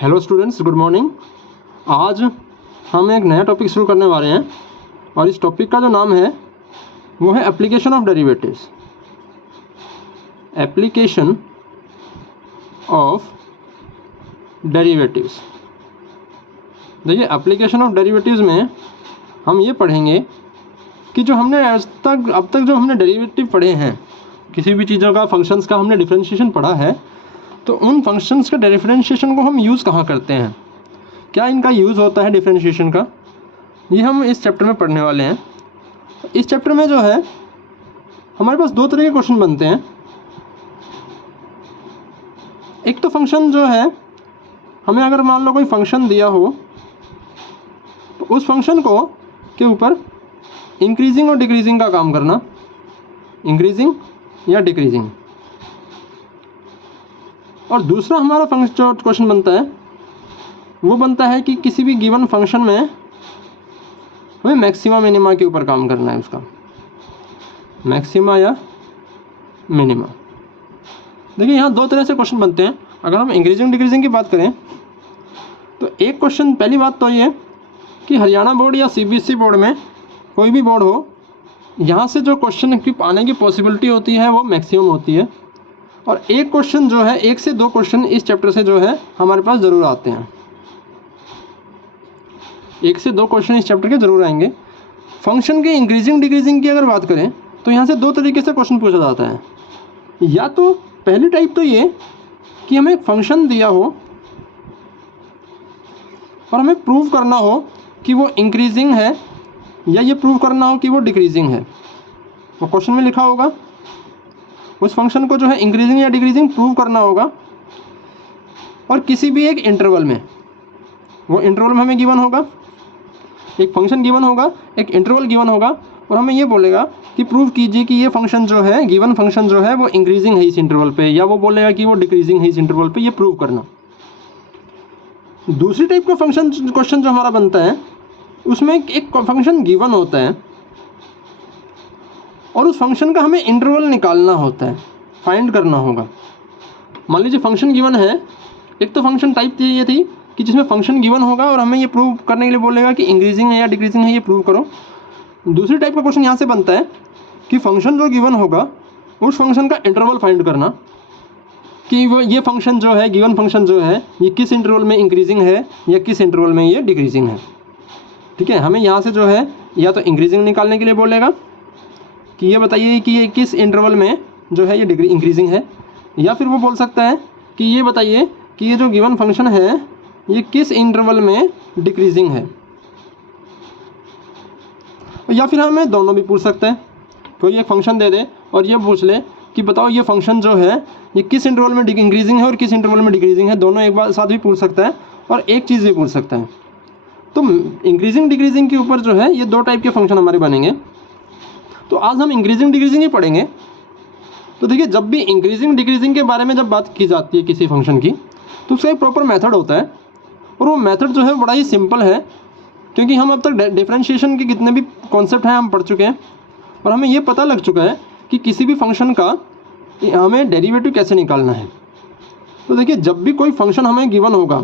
Hello students, good morning. आज हम एक नया टॉपिक शुरू करने वाले हैं और इस टॉपिक का जो नाम है वो है application of derivatives. Application of derivatives. देखिए, एप्लीकेशन ऑफ डेरिवेटिव्स में हम ये पढ़ेंगे कि जो हमने अब तक जो हमने डेरिवेटिव पढ़े हैं, किसी भी चीज़ों का, फंक्शंस का हमने डिफरेंशिएशन पढ़ा है, तो उन फंक्शंस का डिफरेंशिएशन को हम यूज़ कहाँ करते हैं, क्या इनका यूज़ होता है डिफरेंशिएशन का, ये हम इस चैप्टर में पढ़ने वाले हैं। इस चैप्टर में जो है हमारे पास दो तरह के क्वेश्चन बनते हैं। एक तो फंक्शन जो है, हमें अगर मान लो कोई फंक्शन दिया हो तो उस फंक्शन को के ऊपर इंक्रीजिंग और डिक्रीजिंग का काम करना, इंक्रीजिंग या डिक्रीजिंग। और दूसरा हमारा जो क्वेश्चन बनता है वो बनता है कि किसी भी गिवन फंक्शन में हमें मैक्सिमा मिनिमा के ऊपर काम करना है, उसका मैक्सिमा या मिनिमा। देखिए, यहाँ दो तरह से क्वेश्चन बनते हैं। अगर हम इंक्रीजिंग डिक्रीजिंग की बात करें तो एक क्वेश्चन, पहली बात तो ये कि हरियाणा बोर्ड या सीबीएसई बोर्ड में, कोई भी बोर्ड हो, यहाँ से जो क्वेश्चन की आने की पॉसिबिलिटी होती है वो मैक्सिमम होती है। और एक क्वेश्चन जो है, एक से दो क्वेश्चन इस चैप्टर से जो है हमारे पास ज़रूर आते हैं। एक से दो क्वेश्चन इस चैप्टर के ज़रूर आएंगे। फंक्शन के इंक्रीजिंग डिक्रीजिंग की अगर बात करें तो यहाँ से दो तरीके से क्वेश्चन पूछा जाता है। या तो पहली टाइप तो ये कि हमें एक फंक्शन दिया हो और हमें प्रूव करना हो कि वो इंक्रीजिंग है, या ये प्रूव करना हो कि वो डिक्रीजिंग है। वो क्वेश्चन में लिखा होगा, उस फंक्शन को जो है इंक्रीजिंग या डिक्रीजिंग प्रूव करना होगा, और किसी भी एक इंटरवल में, वो इंटरवल में हमें गिवन होगा, एक फंक्शन गिवन होगा, एक इंटरवल गिवन होगा, और हमें ये बोलेगा कि प्रूव कीजिए कि ये फंक्शन जो है, गिवन फंक्शन जो है वो इंक्रीजिंग है इस इंटरवल पे, या वो बोलेगा कि वो डिक्रीजिंग है इस इंटरवल पे, ये प्रूव करना। दूसरी टाइप का फंक्शन क्वेश्चन जो हमारा बनता है, उसमें एक फंक्शन गिवन होता है और उस फंक्शन का हमें इंटरवल निकालना होता है, फाइंड करना होगा। मान लीजिए फंक्शन गिवन है, एक तो फंक्शन टाइप ये थी कि जिसमें फंक्शन गिवन होगा और हमें ये प्रूव करने के लिए बोलेगा कि इंक्रीजिंग है या डिक्रीजिंग है, ये प्रूव करो। दूसरी टाइप का क्वेश्चन यहाँ से बनता है कि फंक्शन जो गिवन होगा उस फंक्शन का इंटरवल फाइंड करना, कि वो ये फंक्शन जो है, गिवन फंक्शन जो है, ये किस इंटरवल में इंक्रीजिंग है या किस इंटरवल में ये डिक्रीजिंग है। ठीक है, हमें यहाँ से जो है या तो इंक्रीजिंग निकालने के लिए बोलेगा कि ये बताइए कि ये किस इंटरवल में जो है ये इंक्रीजिंग है, या फिर वो बोल सकता है कि ये बताइए कि ये जो गिवन फंक्शन है ये किस इंटरवल में डिक्रीजिंग है। या फिर हमें दोनों भी पूछ सकता है, कोई एक फंक्शन दे दे और ये पूछ ले कि बताओ ये फंक्शन जो है ये किस इंटरवल में इंक्रीजिंग है और किस इंटरवल में डिक्रीजिंग है। दोनों एक बार साथ भी पूछ सकता है और एक चीज़ भी पूछ सकता है। तो इंक्रीजिंग डिक्रीजिंग के ऊपर जो है ये दो टाइप के फंक्शन हमारे बनेंगे। तो आज हम इंक्रीजिंग डिक्रीजिंग ही पढ़ेंगे। तो देखिए, जब भी इंक्रीजिंग डिक्रीजिंग के बारे में जब बात की जाती है किसी फंक्शन की, तो उसका एक प्रॉपर मेथड होता है, और वो मेथड जो है बड़ा ही सिंपल है, क्योंकि हम अब तक डिफरेंशिएशन के कितने भी कॉन्सेप्ट हैं हम पढ़ चुके हैं, और हमें ये पता लग चुका है कि किसी भी फंक्शन का हमें डेरिवेटिव कैसे निकालना है। तो देखिए, जब भी कोई फंक्शन हमें गिवन होगा,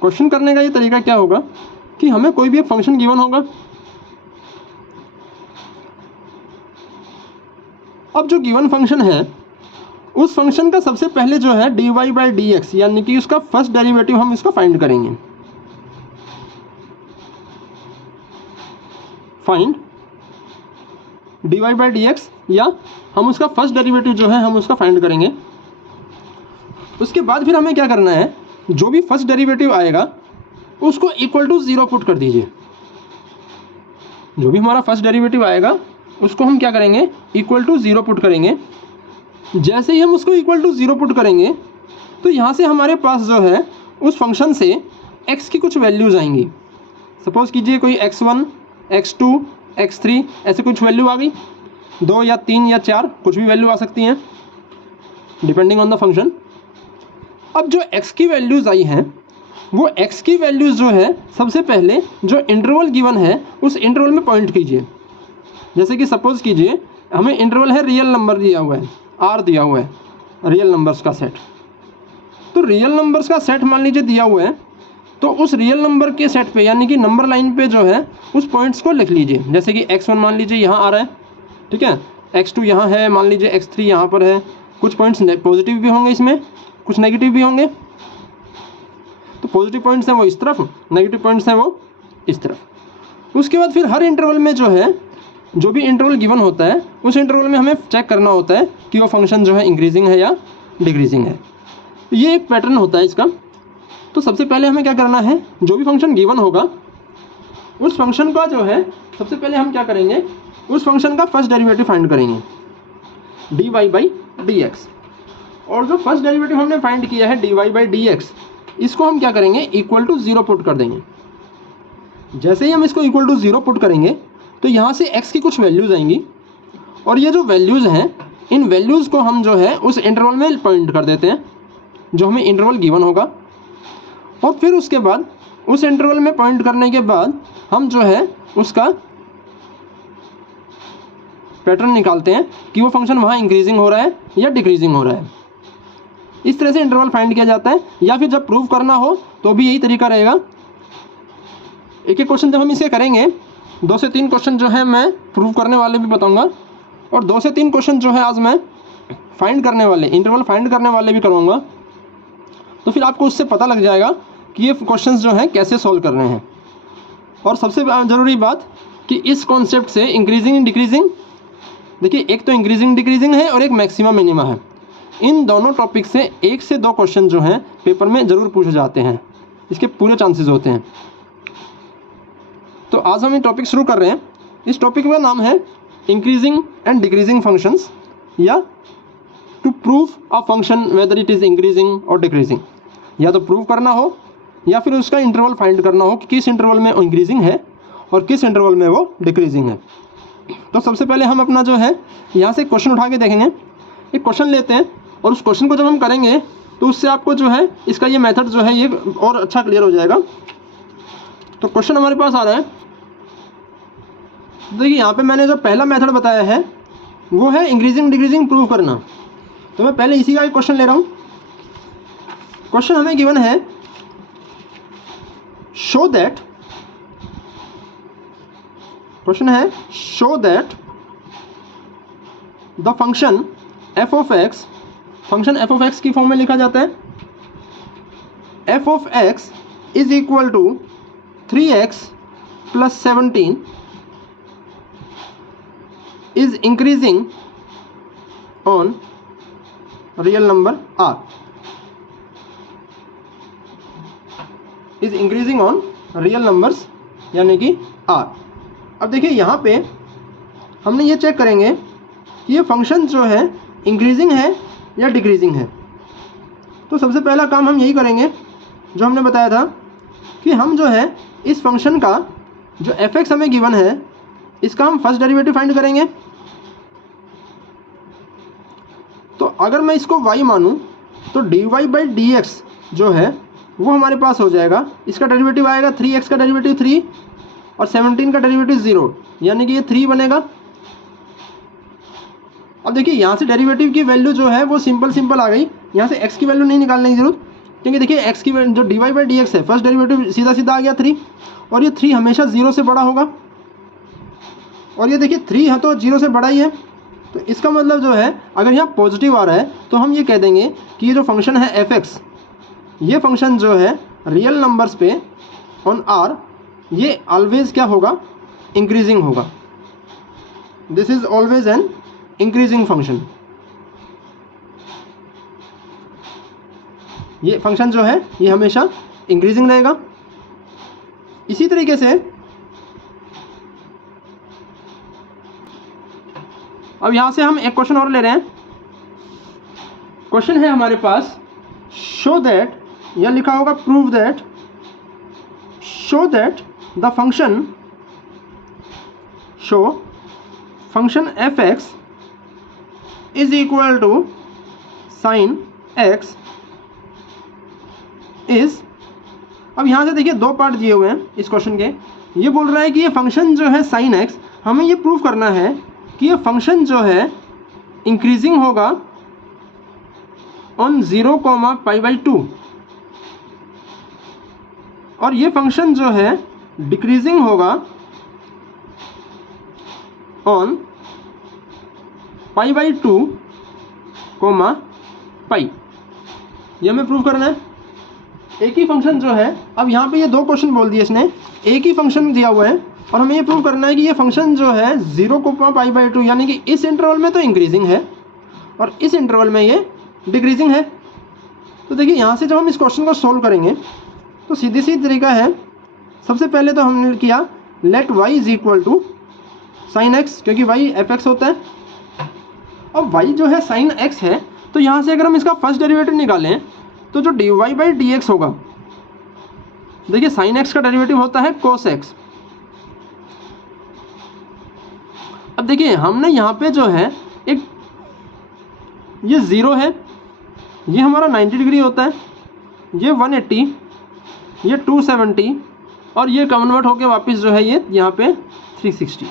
क्वेश्चन करने का ये तरीका क्या होगा कि हमें कोई भी एक फंक्शन गिवन होगा, अब जो गिवन फंक्शन है उस फंक्शन का सबसे पहले जो है dy/dx, यानी कि उसका फर्स्ट डेरिवेटिव हम इसको फाइंड करेंगे। फाइंड dy/dx, या हम उसका फर्स्ट डेरिवेटिव जो है हम उसका फाइंड करेंगे। उसके बाद फिर हमें क्या करना है, जो भी फर्स्ट डेरिवेटिव आएगा उसको इक्वल टू 0 पुट कर दीजिए। जो भी हमारा फर्स्ट डेरिवेटिव आएगा उसको हम क्या करेंगे, इक्वल टू 0 पुट करेंगे। जैसे ही हम उसको इक्वल टू 0 पुट करेंगे तो यहाँ से हमारे पास जो है उस फंक्शन से x की कुछ वैल्यूज़ आएंगी। सपोज़ कीजिए कोई x1, x2, x3 ऐसे कुछ वैल्यू आ गई, 2 या 3 या 4 कुछ भी वैल्यू आ सकती हैं डिपेंडिंग ऑन द फंक्शन। अब जो x की वैल्यूज़ आई हैं वो x की वैल्यूज़ जो है सबसे पहले जो इंटरवल गिवन है उस इंटरवल में पॉइंट कीजिए। जैसे कि सपोज़ कीजिए हमें इंटरवल है, रियल नंबर दिया हुआ है, R दिया हुआ है, रियल नंबर्स का सेट। तो रियल नंबर्स का सेट मान लीजिए दिया हुआ है, तो उस रियल नंबर के सेट पे यानी कि नंबर लाइन पे जो है उस पॉइंट्स को लिख लीजिए। जैसे कि x1 मान लीजिए यहाँ आ रहा है, ठीक है, x2 यहाँ है, मान लीजिए x3 यहाँ पर है। कुछ पॉइंट्स पॉजिटिव भी होंगे इसमें, कुछ नेगेटिव भी होंगे। तो पॉजिटिव पॉइंट्स हैं वो इस तरफ, नेगेटिव पॉइंट्स हैं वो इस तरफ। उसके बाद फिर हर इंटरवल में जो है, जो भी इंटरवल गिवन होता है उस इंटरवल में हमें चेक करना होता है कि वो फंक्शन जो है इंक्रीजिंग है या डिक्रीजिंग है। ये एक पैटर्न होता है इसका। तो सबसे पहले हमें क्या करना है, जो भी फंक्शन गिवन होगा उस फंक्शन का जो है सबसे पहले हम क्या करेंगे, उस फंक्शन का फर्स्ट डेरिवेटिव फाइंड करेंगे, dy/dx। और जो फर्स्ट डेरिवेटिव हमने फाइंड किया है dy/dx, इसको हम क्या करेंगे, इक्वल टू 0 पुट कर देंगे। जैसे ही हम इसको इक्वल टू 0 पुट करेंगे तो यहाँ से x की कुछ वैल्यूज़ आएंगी, और ये जो वैल्यूज़ हैं इन वैल्यूज़ को हम जो है उस इंटरवल में पॉइंट कर देते हैं जो हमें इंटरवल गिवन होगा। और फिर उसके बाद उस इंटरवल में पॉइंट करने के बाद हम जो है उसका पैटर्न निकालते हैं कि वो फंक्शन वहाँ इंक्रीजिंग हो रहा है या डिक्रीजिंग हो रहा है। इस तरह से इंटरवल फाइंड किया जाता है। या फिर जब प्रूव करना हो तो भी यही तरीका रहेगा। एक एक क्वेश्चन जब हम इसे करेंगे, 2 से 3 क्वेश्चन जो है मैं प्रूव करने वाले भी बताऊंगा, और 2 से 3 क्वेश्चन जो है आज मैं फाइंड करने वाले, इंटरवल फाइंड करने वाले भी करवाऊंगा। तो फिर आपको उससे पता लग जाएगा कि ये क्वेश्चंस जो हैं कैसे सॉल्व करने हैं। और सबसे ज़रूरी बात कि इस कॉन्सेप्ट से इंक्रीजिंग डिक्रीजिंग, देखिए एक तो इंक्रीजिंग डिक्रीजिंग है और एक मैक्सिमा मिनिमा है। इन दोनों टॉपिक से 1 से 2 क्वेश्चन जो हैं पेपर में ज़रूर पूछे जाते हैं, इसके पूरे चांसेस होते हैं। तो आज हम ये टॉपिक शुरू कर रहे हैं। इस टॉपिक का नाम है इंक्रीजिंग एंड डिक्रीजिंग फंक्शंस, या to prove a function whether it is increasing और डिक्रीजिंग। या तो प्रूव करना हो या फिर उसका इंटरवल फाइंड करना हो कि किस इंटरवल में इंक्रीजिंग है और किस इंटरवल में वो डिक्रीजिंग है। तो सबसे पहले हम अपना जो है यहाँ से क्वेश्चन उठा के देखेंगे। एक क्वेश्चन लेते हैं और उस क्वेश्चन को जब हम करेंगे तो उससे आपको जो है इसका ये मेथड जो है ये और अच्छा क्लियर हो जाएगा। तो क्वेश्चन हमारे पास आ रहा है, देखिए यहाँ पे मैंने जो पहला मेथड बताया है वो है इंक्रीजिंग डिक्रीजिंग प्रूव करना। तो मैं पहले इसी का एक क्वेश्चन ले रहा हूँ। क्वेश्चन हमें गिवन है, शो दैट, क्वेश्चन है show that the function f of x, function f of x की फॉर्म में लिखा जाता है f of x is equal to 3x + 17 is increasing on real number r, is increasing on real numbers यानी कि r। अब देखिए यहाँ पे हमने ये चेक करेंगे कि ये फंक्शन जो है इंक्रीजिंग है या डिक्रीजिंग है। तो सबसे पहला काम हम यही करेंगे जो हमने बताया था कि हम जो है इस फंक्शन का जो f(x) हमें गिवन है इसका हम फर्स्ट डेरिवेटिव फाइंड करेंगे। तो अगर मैं इसको y मानूं तो dy/dx जो है वो हमारे पास हो जाएगा, इसका डेरिवेटिव आएगा 3x का डेरिवेटिव 3 और 17 का डेरिवेटिव 0, यानी कि ये 3 बनेगा। अब देखिए यहाँ से डेरिवेटिव की वैल्यू जो है वो सिंपल आ गई। यहाँ से x की वैल्यू नहीं निकालने की जरूरत, क्योंकि देखिए x की जो dy/dx है फर्स्ट डेरिवेटिव सीधा आ गया 3, और ये 3 हमेशा 0 से बड़ा होगा, और ये देखिए 3 है तो 0 से बड़ा ही है। तो इसका मतलब जो है अगर यहाँ पॉजिटिव आ रहा है तो हम ये कह देंगे कि ये जो फंक्शन है f(x), ये फंक्शन जो है रियल नंबर्स पे ऑन r, ये ऑलवेज क्या होगा, इंक्रीजिंग होगा। This is always an increasing function. ये फंक्शन जो है ये हमेशा इंक्रीजिंग रहेगा। इसी तरीके से अब यहाँ से हम एक क्वेश्चन और ले रहे हैं। क्वेश्चन है हमारे पास, शो दैट, या लिखा होगा prove that, show that the function, show function f(x) is equal to sine x is. अब यहाँ से देखिए 2 पार्ट दिए हुए हैं इस क्वेश्चन के। ये बोल रहा है कि ये फंक्शन जो है साइन x, हमें ये प्रूव करना है कि ये फंक्शन जो है इंक्रीजिंग होगा ऑन 0,π/2 और ये फंक्शन जो है डिक्रीजिंग होगा ऑन π/2, पाई। ये हमें प्रूव करना है। एक ही फंक्शन जो है, अब यहाँ पे ये दो क्वेश्चन बोल दिए इसने, एक ही फंक्शन दिया हुआ है और हमें ये प्रूव करना है कि ये फंक्शन जो है 0,π/2 यानी कि इस इंटरवल में तो इंक्रीजिंग है और इस इंटरवल में ये डिक्रीजिंग है। तो देखिए यहाँ से जब हम इस क्वेश्चन को सोल्व करेंगे तो सीधी सी तरीका है। सबसे पहले तो हमने किया let y is equal to sine X, क्योंकि y f(x) होता है। अब y जो है साइन x है, तो यहाँ से अगर हम इसका फर्स्ट डेरिवेटिव निकालें तो जो dy/dx होगा, देखिए साइन x का डेरिवेटिव होता है cos x। अब देखिए हमने यहाँ पे जो है एक ये 0 है, ये हमारा 90 डिग्री होता है, ये 180, ये 270 और ये कन्वर्ट होके वापस जो है ये यहाँ पे 360।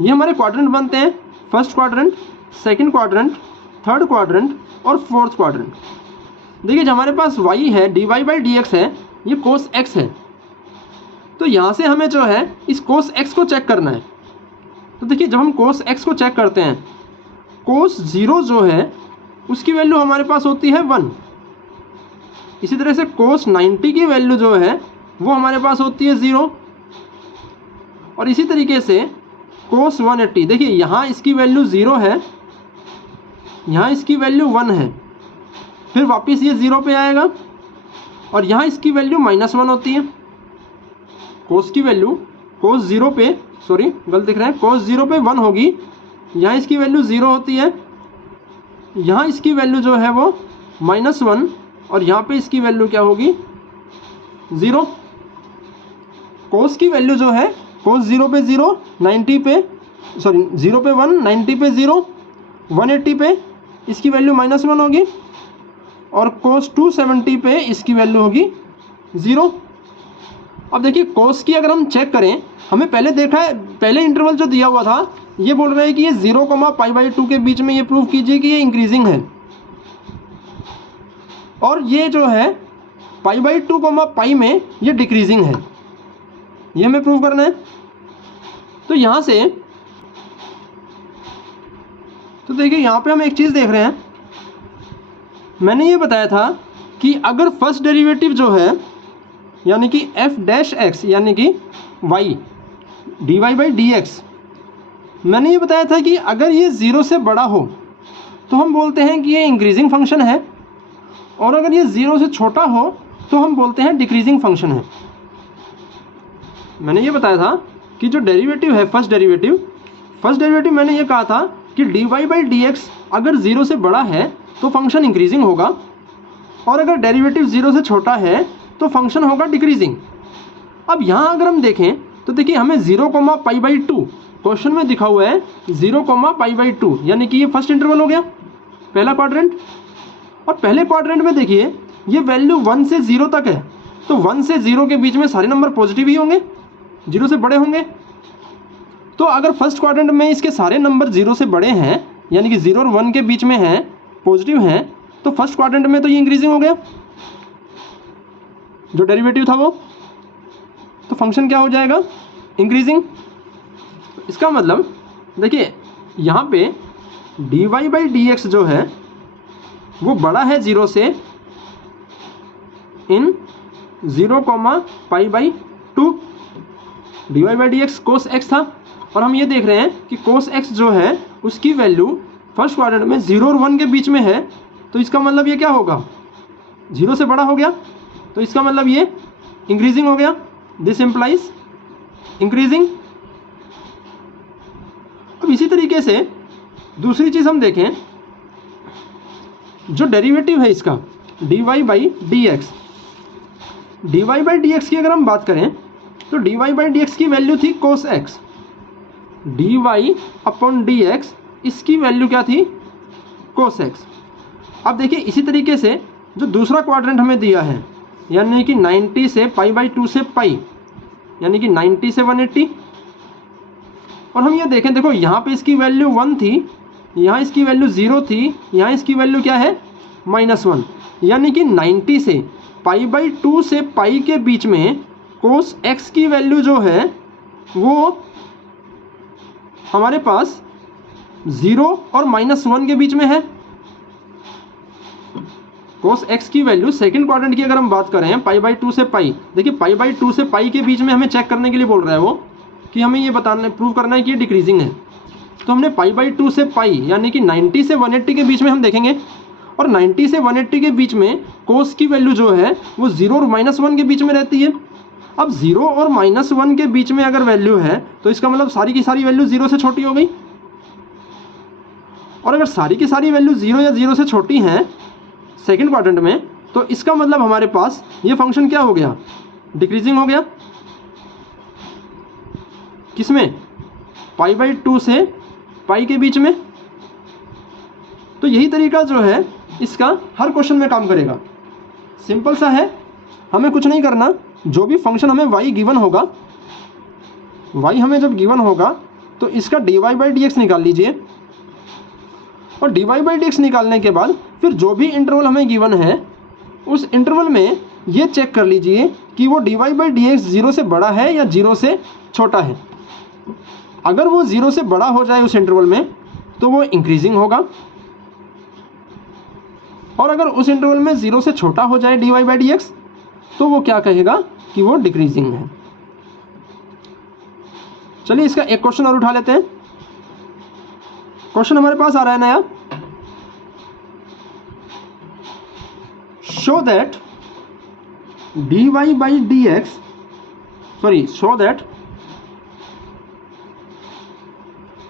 ये हमारे क्वाड्रेंट बनते हैं, first quadrant, second quadrant, third quadrant और फोर्थ क्वाड्रेंट। देखिए जो हमारे पास y है dy/dx है, ये cos x है, तो यहाँ से हमें जो है इस cos x को चेक करना है। तो देखिए जब हम cos x को चेक करते हैं, cos 0 जो है उसकी वैल्यू हमारे पास होती है 1। इसी तरह से cos 90 की वैल्यू जो है वो हमारे पास होती है 0। और इसी तरीके से cos 180, देखिए यहाँ इसकी वैल्यू 0 है, यहाँ इसकी वैल्यू 1 है, फिर वापस ये 0 पे आएगा और यहाँ इसकी वैल्यू -1 होती है। cos की वैल्यू cos 0 पे, सॉरी गलत दिख रहा है, cos 0 पे 1 होगी, यहाँ इसकी वैल्यू 0 होती है, यहाँ इसकी वैल्यू जो है वो -1 और यहाँ पे इसकी वैल्यू क्या होगी 0। cos की वैल्यू जो है cos 0 पे 0, 90 पे, सॉरी 0 पे 1, 90 पे 0, 180 पे इसकी वैल्यू -1 होगी और cos 270 पे इसकी वैल्यू होगी 0। अब देखिए cos की अगर हम चेक करें, हमें पहले देखा है, पहले इंटरवल जो दिया हुआ था ये बोल रहा है कि ये 0,π/2 के बीच में ये प्रूव कीजिए कि ये इंक्रीजिंग है, और ये जो है π/2, पाई में ये डिक्रीजिंग है, ये हमें प्रूव करना है। तो यहाँ से तो देखिए यहाँ पे हम एक चीज़ देख रहे हैं, मैंने ये बताया था कि अगर फर्स्ट डेरिवेटिव जो है यानी कि f' यानी कि y dy/dx, मैंने ये बताया था कि अगर ये 0 से बड़ा हो तो हम बोलते हैं कि ये इंक्रीजिंग फंक्शन है, और अगर ये 0 से छोटा हो तो हम बोलते हैं डिक्रीजिंग फंक्शन है। मैंने ये बताया था कि जो डेरिवेटिव है फर्स्ट डेरिवेटिव मैंने ये कहा था कि dy/dx अगर 0 से बड़ा है तो फंक्शन इंक्रीजिंग होगा, और अगर डेरिवेटिव 0 से छोटा है तो फंक्शन होगा डिक्रीजिंग। अब यहाँ अगर हम देखें तो देखिए हमें 0,π/2 क्वेश्चन में दिखा हुआ है, 0,π/2 यानी कि ये फर्स्ट इंटरवल हो गया, पहला क्वाड्रेंट। और पहले क्वाड्रेंट में देखिए ये वैल्यू 1 से 0 तक है, तो 1 से 0 के बीच में सारे नंबर पॉजिटिव ही होंगे, 0 से बड़े होंगे। तो अगर फर्स्ट क्वाड्रेंट में इसके सारे नंबर 0 से बड़े हैं यानी कि 0 और 1 के बीच में हैं, पॉजिटिव हैं, तो फर्स्ट क्वाड्रेंट में तो ये इंक्रीजिंग हो गया जो डेरिवेटिव था वो, तो फंक्शन क्या हो जाएगा इंक्रीजिंग। इसका मतलब देखिए यहाँ पे dy/dx जो है वो बड़ा है 0 से इन 0,π/2। dy/dx cos x था, और हम ये देख रहे हैं कि cos x जो है उसकी वैल्यू फर्स्ट क्वाड्रेंट में 0 और 1 के बीच में है, तो इसका मतलब ये क्या होगा 0 से बड़ा हो गया, तो इसका मतलब ये इंक्रीजिंग हो गया, दिस इम्प्लाइज इंक्रीजिंग। अब इसी तरीके से दूसरी चीज़ हम देखें, जो डेरिवेटिव है इसका dy/dx की अगर हम बात करें तो dy/dx की वैल्यू थी cos x, dy/dx इसकी वैल्यू क्या थी cos x। अब देखिए इसी तरीके से जो दूसरा क्वाड्रेंट हमें दिया है यानी कि 90 से π/2 से पाई यानी कि 90 से 180, और हम ये देखें, देखो यहाँ पे इसकी वैल्यू 1 थी यहाँ इसकी वैल्यू 0 थी, यहाँ इसकी वैल्यू क्या है -1, यानी कि 90 से π/2 से पाई के बीच में कोस x की वैल्यू जो है वो हमारे पास 0 और -1 के बीच में है। कोस x की वैल्यू सेकंड क्वाड्रेंट की अगर हम बात करें π/2 से पाई, देखिए π/2 से पाई के बीच में हमें चेक करने के लिए बोल रहा है वो कि हमें ये बताना प्रूव करना है कि ये डिक्रीजिंग है। तो हमने π/2 से पाई यानी कि 90 से 180 के बीच में हम देखेंगे, और 90 से 180 के बीच में कोस की वैल्यू जो है वो 0 और -1 के बीच में रहती है। अब 0 और -1 के बीच में अगर वैल्यू है तो इसका मतलब सारी की सारी वैल्यू 0 से छोटी हो गई, और अगर सारी की सारी वैल्यू 0 या 0 से छोटी हैं सेकंड क्वाड्रेंट में, तो इसका मतलब हमारे पास ये फंक्शन क्या हो गया, डिक्रीजिंग हो गया। किसमें, π/2 से पाई के बीच में। तो यही तरीका जो है इसका हर क्वेश्चन में काम करेगा। सिंपल सा है, हमें कुछ नहीं करना, जो भी फंक्शन हमें y गिवन होगा, y हमें जब गिवन होगा तो इसका dy/dx निकाल लीजिए, और dy/dx निकालने के बाद फिर जो भी इंटरवल हमें गिवन है उस इंटरवल में ये चेक कर लीजिए कि वो dy/dx 0 से बड़ा है या 0 से छोटा है। अगर वो 0 से बड़ा हो जाए उस इंटरवल में तो वो इंक्रीजिंग होगा, और अगर उस इंटरवल में 0 से छोटा हो जाए dy/dx तो वो क्या कहेगा कि वो डिक्रीजिंग है। चलिए इसका एक क्वेश्चन और उठा लेते हैं। क्वेश्चन हमारे पास आ रहा है नया, show that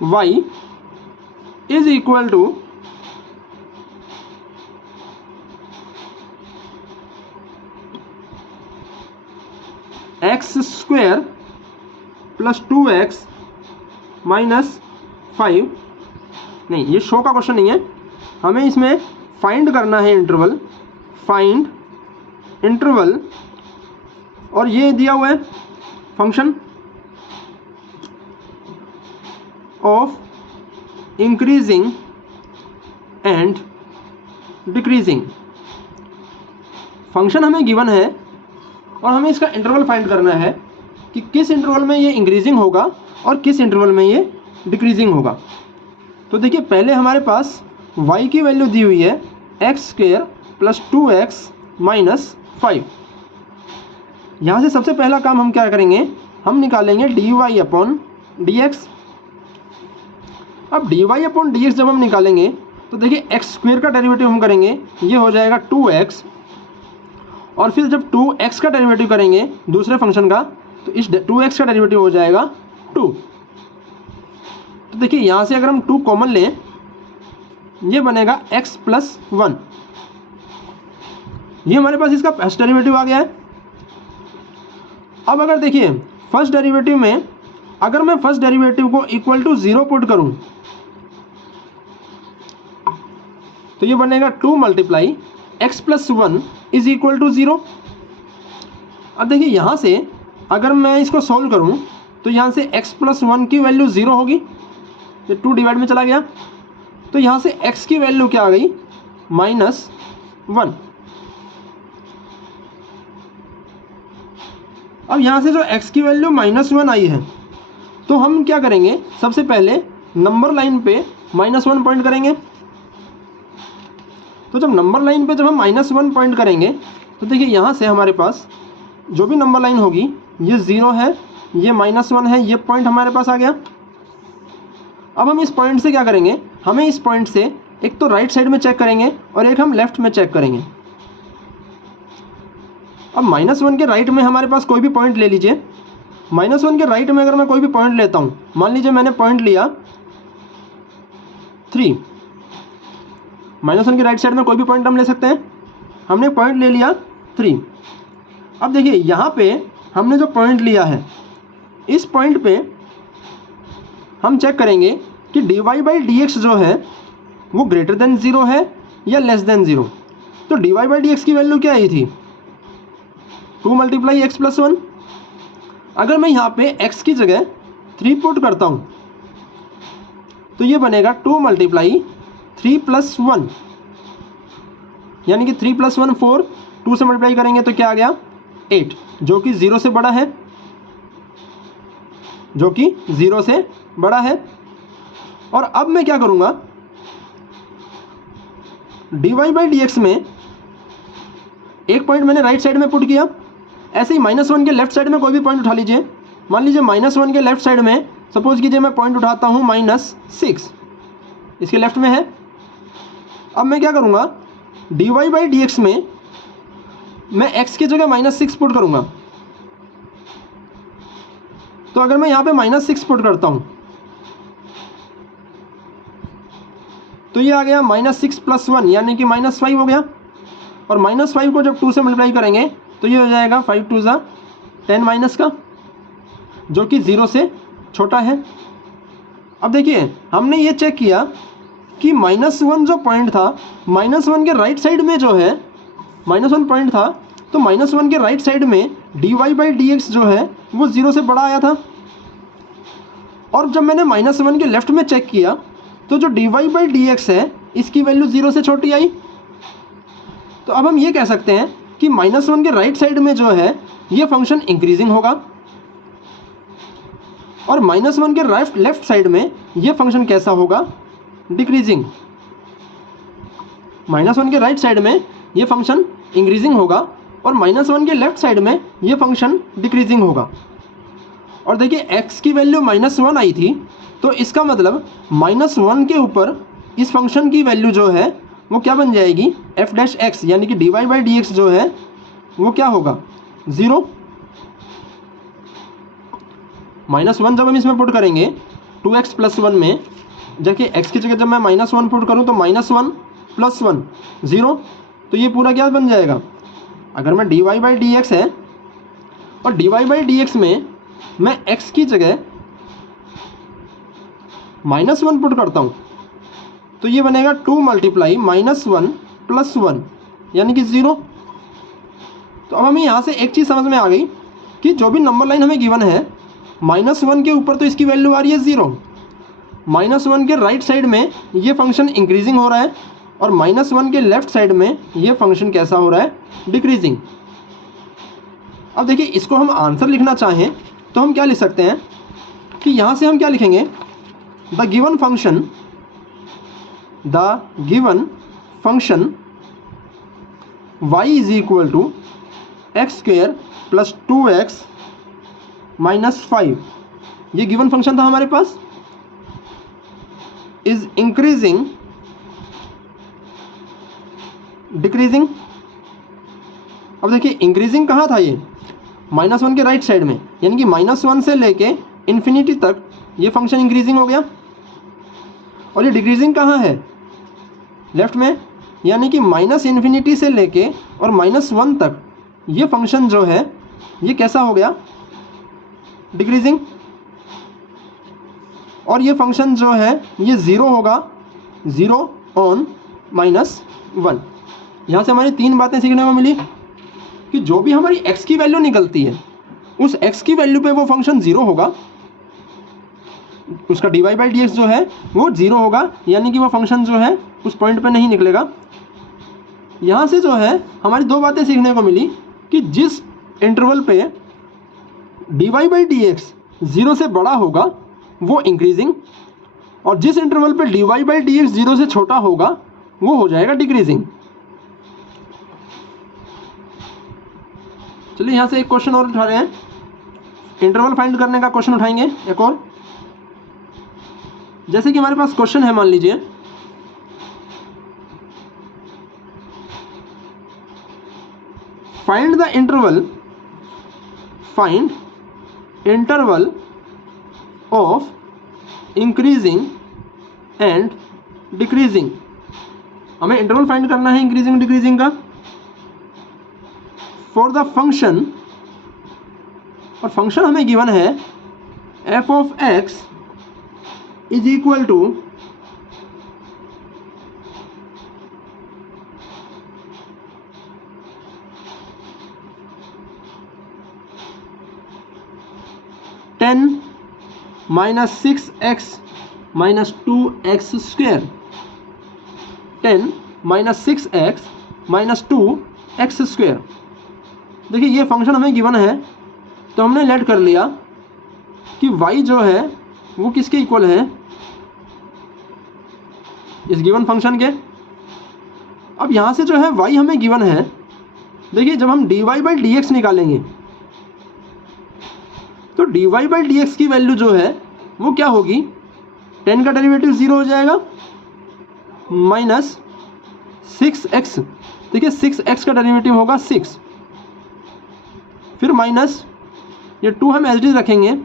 y is equal to x² + 2x - 5। नहीं, ये शो का क्वेश्चन नहीं है, हमें इसमें फाइंड करना है इंटरवल, फाइंड इंटरवल, और ये दिया हुआ है function of increasing and decreasing. Function हमें गिवन है और हमें इसका इंटरवल फाइंड करना है कि किस इंटरवल में ये इंक्रीजिंग होगा और किस इंटरवल में ये डिक्रीजिंग होगा। तो देखिए पहले हमारे पास y की वैल्यू दी हुई है x² + 2x - 5। यहाँ से सबसे पहला काम हम क्या करेंगे, हम निकालेंगे dy/dx। अब dy/dx जब हम निकालेंगे तो देखिए x² का डेरिवेटिव हम करेंगे, ये हो जाएगा 2x, और फिर जब 2x का डेरिवेटिव करेंगे दूसरे फंक्शन का तो इस 2x का डेरिवेटिव हो जाएगा 2। तो देखिए यहाँ से अगर हम 2 कॉमन लें ये बनेगा x + 1, ये हमारे पास इसका फर्स्ट डेरिवेटिव आ गया है। अब अगर देखिए फर्स्ट डेरिवेटिव में अगर मैं फर्स्ट डेरिवेटिव को इक्वल टू 0 पुट करूं तो ये बनेगा 2 × x + 1 = 0। अब देखिए यहाँ से अगर मैं इसको सॉल्व करूं तो यहाँ से x + 1 की वैल्यू 0 होगी, ये 2 डिवाइड में चला गया, तो यहाँ से x की वैल्यू क्या आ गई -1। अब यहाँ से जो x की वैल्यू -1 आई है तो हम क्या करेंगे, सबसे पहले नंबर लाइन पे -1 पॉइंट करेंगे। तो जब नंबर लाइन पे जब हम -1 पॉइंट करेंगे तो देखिए यहाँ से हमारे पास जो भी नंबर लाइन होगी ये 0 है, ये -1 है, ये पॉइंट हमारे पास आ गया। अब हम इस पॉइंट से क्या करेंगे, हमें इस पॉइंट से एक तो राइट साइड में चेक करेंगे और एक हम लेफ्ट में चेक करेंगे। अब -1 के राइट में हमारे पास कोई भी पॉइंट ले लीजिए। -1 के राइट में अगर मैं कोई भी पॉइंट लेता हूँ, मान लीजिए मैंने पॉइंट लिया 3, -1 के राइट साइड में कोई भी पॉइंट हम ले सकते हैं, हमने पॉइंट ले लिया 3। अब देखिए यहाँ पे हमने जो पॉइंट लिया है इस पॉइंट पे हम चेक करेंगे कि dy/dx जो है वो ग्रेटर देन 0 है या लेस देन 0। तो dy/dx की वैल्यू क्या आई थी, 2 × x + 1। अगर मैं यहाँ पे x की जगह 3 पुट करता हूँ तो ये बनेगा 2 मल्टीप्लाई 3 प्लस 1, यानी कि 3 प्लस 1 4, 2 से मल्टीप्लाई करेंगे तो क्या आ गया 8, जो कि 0 से बड़ा है, जो कि 0 से बड़ा है। और अब मैं क्या करूँगा, dy बाई डी एक्स में एक पॉइंट मैंने राइट साइड में पुट किया, ऐसे ही -1 के लेफ्ट साइड में कोई भी पॉइंट उठा लीजिए। मान लीजिए -1 के लेफ्ट साइड में सपोज कीजिए मैं पॉइंट उठाता हूँ -6, इसके लेफ्ट में है। अब मैं क्या करूँगा, dy बाई डी एक्स में मैं x की जगह -6 पुट करूँगा। तो अगर मैं यहाँ पे -6 पुट करता हूँ तो ये आ गया -6 प्लस 1, यानी कि -5 हो गया। और -5 को जब 2 से मल्टीप्लाई करेंगे तो ये हो जाएगा 5 2 ज़ा 10 माइनस का, जो कि 0 से छोटा है। अब देखिए हमने ये चेक किया कि -1 जो पॉइंट था, -1 के राइट साइड में जो है -1 पॉइंट था, तो -1 के राइट साइड में dy बाई डी एक्स जो है वो 0 से बड़ा आया था। और जब मैंने -1 के लेफ्ट में चेक किया तो जो dy बाई डी एक्स है इसकी वैल्यू 0 से छोटी आई। तो अब हम ये कह सकते हैं कि -1 के राइट साइड में जो है ये फंक्शन इंक्रीजिंग होगा, और -1 के लेफ्ट साइड में ये फंक्शन कैसा होगा, डिक्रीजिंग। -1 के राइट साइड में ये फंक्शन इंक्रीजिंग होगा और -1 के लेफ्ट साइड में ये फंक्शन डिक्रीजिंग होगा। और देखिए x की वैल्यू -1 आई थी, तो इसका मतलब -1 के ऊपर इस फंक्शन की वैल्यू जो है वो क्या बन जाएगी, f डैश x, यानी कि dy बाई डी एक्स जो है वो क्या होगा, 0। -1 जब हम इसमें पुट करेंगे 2x प्लस 1 में, देखिए x की जगह जब मैं -1 पुट करूँ तो -1 प्लस 1 0, तो ये पूरा क्या बन जाएगा। अगर मैं dy बाई डी एक्स है और dy बाई डी एक्स में मैं x की जगह -1 पुट करता हूँ तो ये बनेगा 2 मल्टीप्लाई -1 प्लस 1, यानी कि 0। तो अब हमें यहाँ से एक चीज़ समझ में आ गई कि जो भी नंबर लाइन हमें गिवन है, -1 के ऊपर तो इसकी वैल्यू आ रही है 0, -1 के राइट साइड में ये फंक्शन इंक्रीजिंग हो रहा है और -1 के लेफ्ट साइड में ये फंक्शन कैसा हो रहा है, डिक्रीजिंग। अब देखिए इसको हम आंसर लिखना चाहें तो हम क्या लिख सकते हैं कि यहाँ से हम क्या लिखेंगे, the given function y is equal to X square plus 2x minus 5, ये गिवन फंक्शन था हमारे पास, इज इंक्रीजिंग डिक्रीजिंग। अब देखिए इंक्रीजिंग कहाँ था, ये -1 के राइट साइड में, यानी कि -1 से लेके इन्फिनिटी तक ये फंक्शन इंक्रीजिंग हो गया। और ये डिक्रीजिंग कहाँ है, लेफ्ट में, यानी कि -∞ से लेके और -1 तक ये फंक्शन जो है ये कैसा हो गया, डिक्रीजिंग। और ये फंक्शन जो है ये 0 होगा, 0 ऑन -1। यहाँ से हमारी 3 बातें सीखने को मिली कि जो भी हमारी x की वैल्यू निकलती है उस x की वैल्यू पे वो फंक्शन 0 होगा, उसका dy बाई डी एक्स जो है वो 0 होगा, यानी कि वो फंक्शन जो है उस पॉइंट पे नहीं निकलेगा। यहाँ से जो है हमारी 2 बातें सीखने को मिली कि जिस इंटरवल पे dy बाई डी एक्स 0 से बड़ा होगा वो इंक्रीजिंग, और जिस इंटरवल पे dy बाई डी एक्स 0 से छोटा होगा वो हो जाएगा डिक्रीजिंग। चलिए यहाँ से एक क्वेश्चन और उठा रहे हैं, इंटरवल फाइंड करने का क्वेश्चन उठाएंगे एक और। जैसे कि हमारे पास क्वेश्चन है, मान लीजिए find the interval of increasing and decreasing. हमें इंटरवल फाइंड करना है इंक्रीजिंग डिक्रीजिंग का फॉर द फंक्शन, और फंक्शन हमें गिवन है f of x is equal to -6x minus 2x square, 10 minus 6x minus 2x square. देखिए ये function हमें गिवन है, तो हमने लेट कर लिया कि y जो है वो किसके इक्वल है, इस गिवन फंक्शन के। अब यहाँ से जो है y हमें गिवन है, देखिए जब हम dy बाई डी एक्स निकालेंगे तो dy बाई डी एक्स की वैल्यू जो है वो क्या होगी, 10 का डेरिवेटिव 0 हो जाएगा माइनस 6x, देखिए 6x का डेरिवेटिव होगा 6, फिर माइनस ये 2 हम एच डी रखेंगे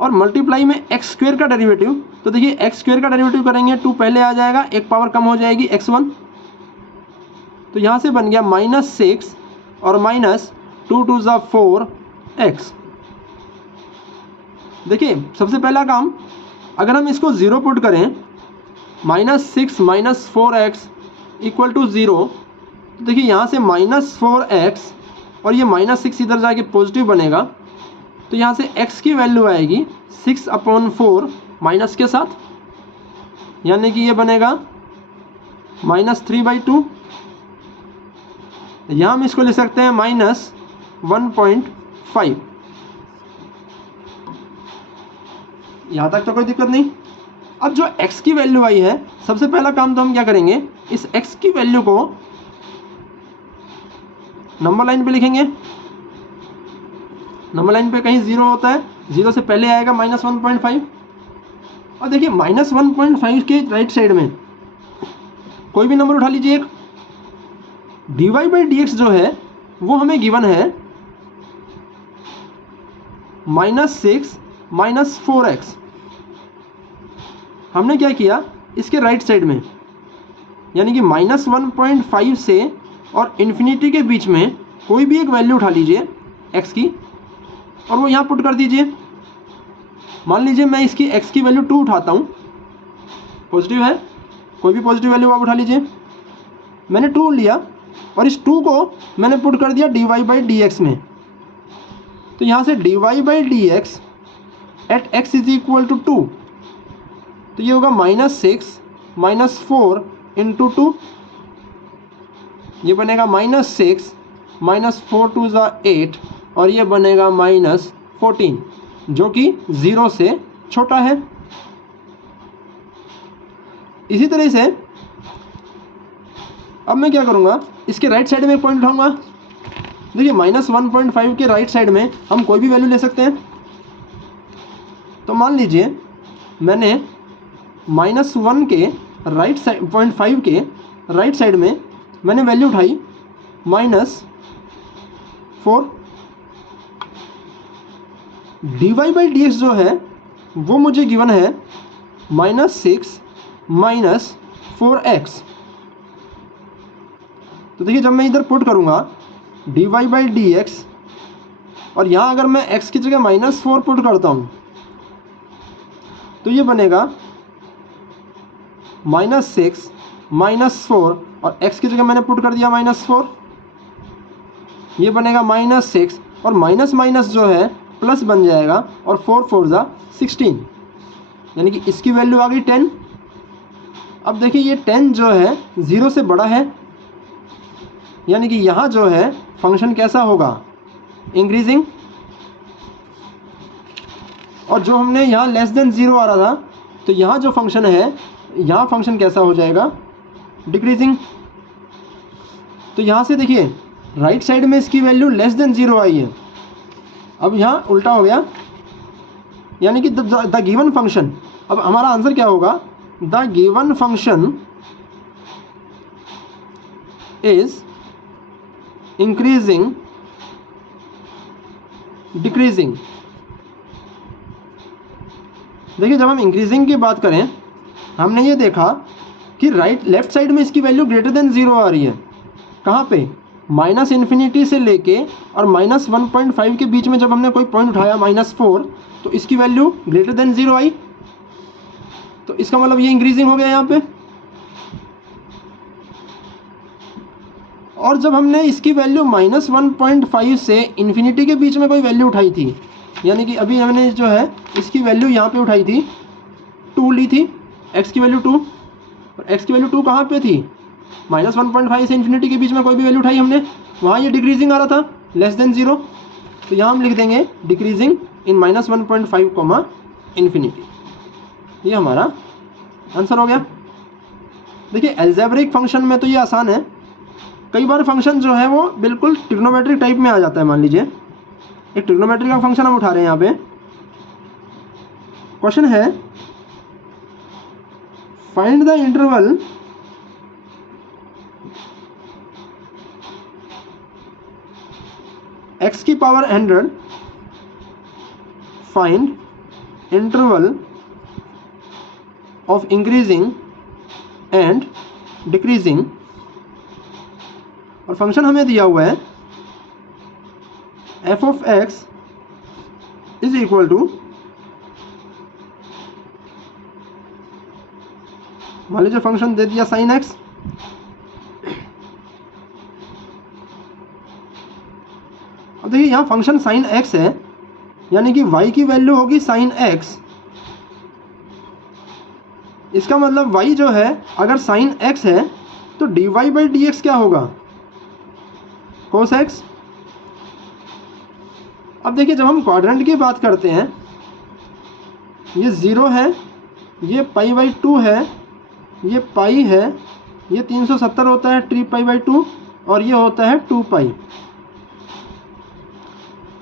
और मल्टीप्लाई में एक्स स्क्वायर का डेरिवेटिव, तो देखिए एक्स स्क्वायर का डेरिवेटिव करेंगे 2 पहले आ जाएगा, एक पावर कम हो जाएगी x1, तो यहाँ से बन गया माइनस 6 और माइनस 2 2 ज़ा 4x। देखिए सबसे पहला काम, अगर हम इसको 0 पुट करें, minus 6 minus 4x equal to 0, तो देखिए यहाँ से माइनस 4x और ये माइनस 6 इधर जाके पॉजिटिव बनेगा, तो यहाँ से x की वैल्यू आएगी 6/4 माइनस के साथ, यानी कि ये बनेगा -3/2। यहाँ हम इसको लिख सकते हैं -1.5। यहाँ तक तो कोई दिक्कत नहीं। अब जो x की वैल्यू आई है, सबसे पहला काम तो हम क्या करेंगे, इस x की वैल्यू को नंबर लाइन पे लिखेंगे। नंबर लाइन पे कहीं 0 होता है, 0 से पहले आएगा -1.5, और देखिए -1.5 के राइट साइड में कोई भी नंबर उठा लीजिए एक। dy बाई डी एक्स जो है वो हमें गिवन है -6 माइनस 4x। हमने क्या किया, इसके राइट साइड में यानी कि -1.5 से और इन्फिनिटी के बीच में कोई भी एक वैल्यू उठा लीजिए x की और वो यहाँ पुट कर दीजिए। मान लीजिए मैं इसकी x की वैल्यू 2 उठाता हूँ, पॉजिटिव है, कोई भी पॉजिटिव वैल्यू आप उठा लीजिए। मैंने 2 लिया और इस 2 को मैंने पुट कर दिया dy बाई डी एक्स में, तो यहाँ से dy by D X at x is equal to 2, तो ये होगा -6 माइनस 4 इंटू 2, ये बनेगा -6 माइनस 4 2 ज़ा 8 और ये बनेगा -14, जो कि 0 से छोटा है। इसी तरह से अब मैं क्या करूँगा, इसके राइट साइड में एक पॉइंट उठाऊँगा। देखिए -1.5 के राइट साइड में हम कोई भी वैल्यू ले सकते हैं। तो मान लीजिए मैंने -1 के राइट साइड 0.5 के राइट साइड में मैंने वैल्यू उठाई -4। dy बाई डी एक्स जो है वो मुझे गिवन है -6 माइनस 4x। तो देखिए जब मैं इधर पुट करूँगा dy बाई डी एक्स और यहाँ अगर मैं x की जगह -4 पुट करता हूँ तो ये बनेगा -6 माइनस 4 और x की जगह मैंने पुट कर दिया -4, ये बनेगा -6 और माइनस माइनस जो है प्लस बन जाएगा और 4 4 ज़ा 16, यानी कि इसकी वैल्यू आ गई 10। अब देखिए ये 10 जो है 0 से बड़ा है, यानी कि यहाँ जो है फंक्शन कैसा होगा, इंक्रीजिंग। और जो हमने यहाँ लेस देन 0 आ रहा था, तो यहाँ जो फंक्शन है यहाँ फंक्शन कैसा हो जाएगा, डिक्रीजिंग। तो यहाँ से देखिए राइट साइड में इसकी वैल्यू लेस देन 0 आई है, अब यहाँ उल्टा हो गया, यानी कि द गिवन फंक्शन। अब हमारा आंसर क्या होगा, the given function is increasing decreasing. देखिए जब हम इंक्रीजिंग की बात करें, हमने ये देखा कि लेफ्ट साइड में इसकी वैल्यू ग्रेटर देन 0 आ रही है। कहाँ पे, -∞ से लेके और -1.5 के बीच में जब हमने कोई पॉइंट उठाया -4, तो इसकी वैल्यू ग्रेटर देन 0 आई, तो इसका मतलब ये इंक्रीजिंग हो गया यहाँ पे। और जब हमने इसकी वैल्यू -1.5 से इन्फिनिटी के बीच में कोई वैल्यू उठाई थी, यानी कि अभी हमने जो है इसकी वैल्यू यहाँ पे उठाई थी 2, 2 ली थी, x की वैल्यू 2, और x की वैल्यू 2 कहाँ पे थी, -1.5 से इन्फिनिटी के बीच में कोई भी वैल्यू उठाई हमने, वहाँ ये डिक्रीजिंग आ रहा था, लेस देन 0, तो यहाँ हम लिख देंगे डिक्रीजिंग इन -1.5 इन्फिनिटी। ये हमारा आंसर हो गया। देखिए एल्जेब्रिक फंक्शन में तो ये आसान है, कई बार फंक्शन जो है वो बिल्कुल ट्रिग्नोमेट्रिक टाइप में आ जाता है। मान लीजिए एक ट्रिग्नोमेट्रिक का फंक्शन हम उठा रहे हैं, यहाँ पे क्वेश्चन है फाइंड द इंटरवल x की power 100, find interval of increasing and decreasing, और फंक्शन हमें दिया हुआ है f of x is equal to, मान लीजिए फंक्शन दे दिया sin x, अब देखिए यहाँ फंक्शन sin x है, यानी कि y की वैल्यू होगी sin x। इसका मतलब y जो है अगर sin x है तो dy बाई डी एक्स क्या होगा, cos x। अब देखिए जब हम क्वाड्रेंट की बात करते हैं, ये 0 है, ये π/2 है, ये पाई है, ये 370 होता है 3π/2, और ये होता है 2π।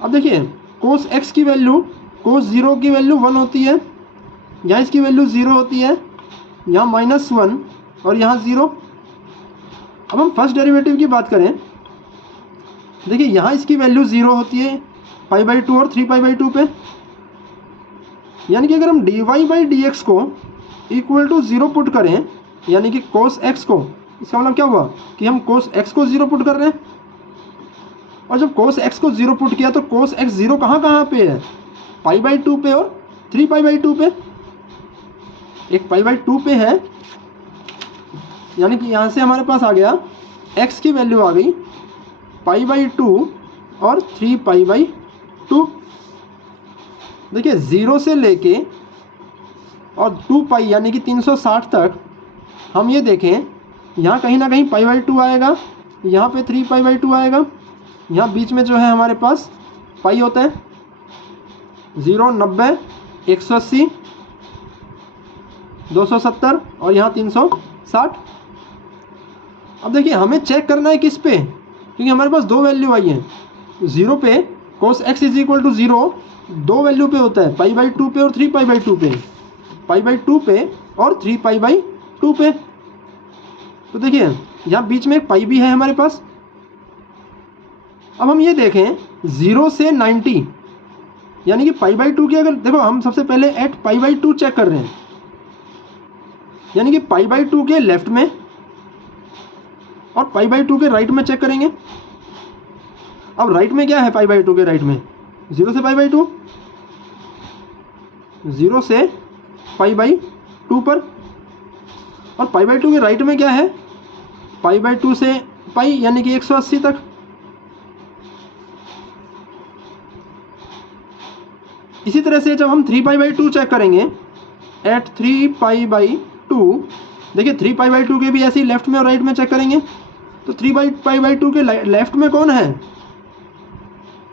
अब देखिए cos x की वैल्यू, cos 0 की वैल्यू 1 होती है, यहाँ इसकी वैल्यू 0 होती है, यहाँ -1 और यहाँ 0। अब हम फर्स्ट डेरिवेटिव की बात करें, देखिए यहाँ इसकी वैल्यू 0 होती है π/2 और 3π/2 पे, यानी कि अगर हम dy बाई डी एक्स को इक्वल टू 0 पुट करें, यानी कि cos x को, इसका मतलब क्या हुआ कि हम cos x को 0 पुट कर रहे हैं, और जब cos x को 0 पुट किया तो cos x 0 कहाँ पे है, π/2 पे और 3π/2 पे। एक π/2 पे है, यानी कि यहाँ से हमारे पास आ गया x की वैल्यू आ गई π/2 और 3π/2। देखिए 0 से लेके और 2π यानी कि 360 तक हम ये देखें, यहाँ कहीं ना कहीं π/2 आएगा, यहाँ पे 3π/2 आएगा, यहाँ बीच में जो है हमारे पास पाई होता है, 0, 90, 180, 270 और यहाँ 360। अब देखिए हमें चेक करना है किस पे, क्योंकि हमारे पास दो वैल्यू आई हैं, 0 पे cos x is equal to 0 दो वैल्यू पे होता है, π/2 पे और 3π/2 पे, π/2 पे और 3π/2 पे। तो देखिए यहाँ बीच में एक पाई भी है हमारे पास। अब हम ये देखें 0 से 90, यानी कि π/2 की, अगर देखो हम सबसे पहले एट π/2 चेक कर रहे हैं, यानी कि π/2 के लेफ्ट में और π/2 के राइट में चेक करेंगे। अब राइट में क्या है, π/2 के राइट में 0 से π/2, 0 से π/2 पर, और π/2 के राइट में क्या है, π/2 से π यानी कि 180 तक। इसी तरह से जब हम 3π/2 चेक करेंगे एट 3π/2, देखिए 3π/2 के भी ऐसे ही लेफ्ट में और राइट में चेक करेंगे, तो 3π/2 के लेफ्ट में कौन है,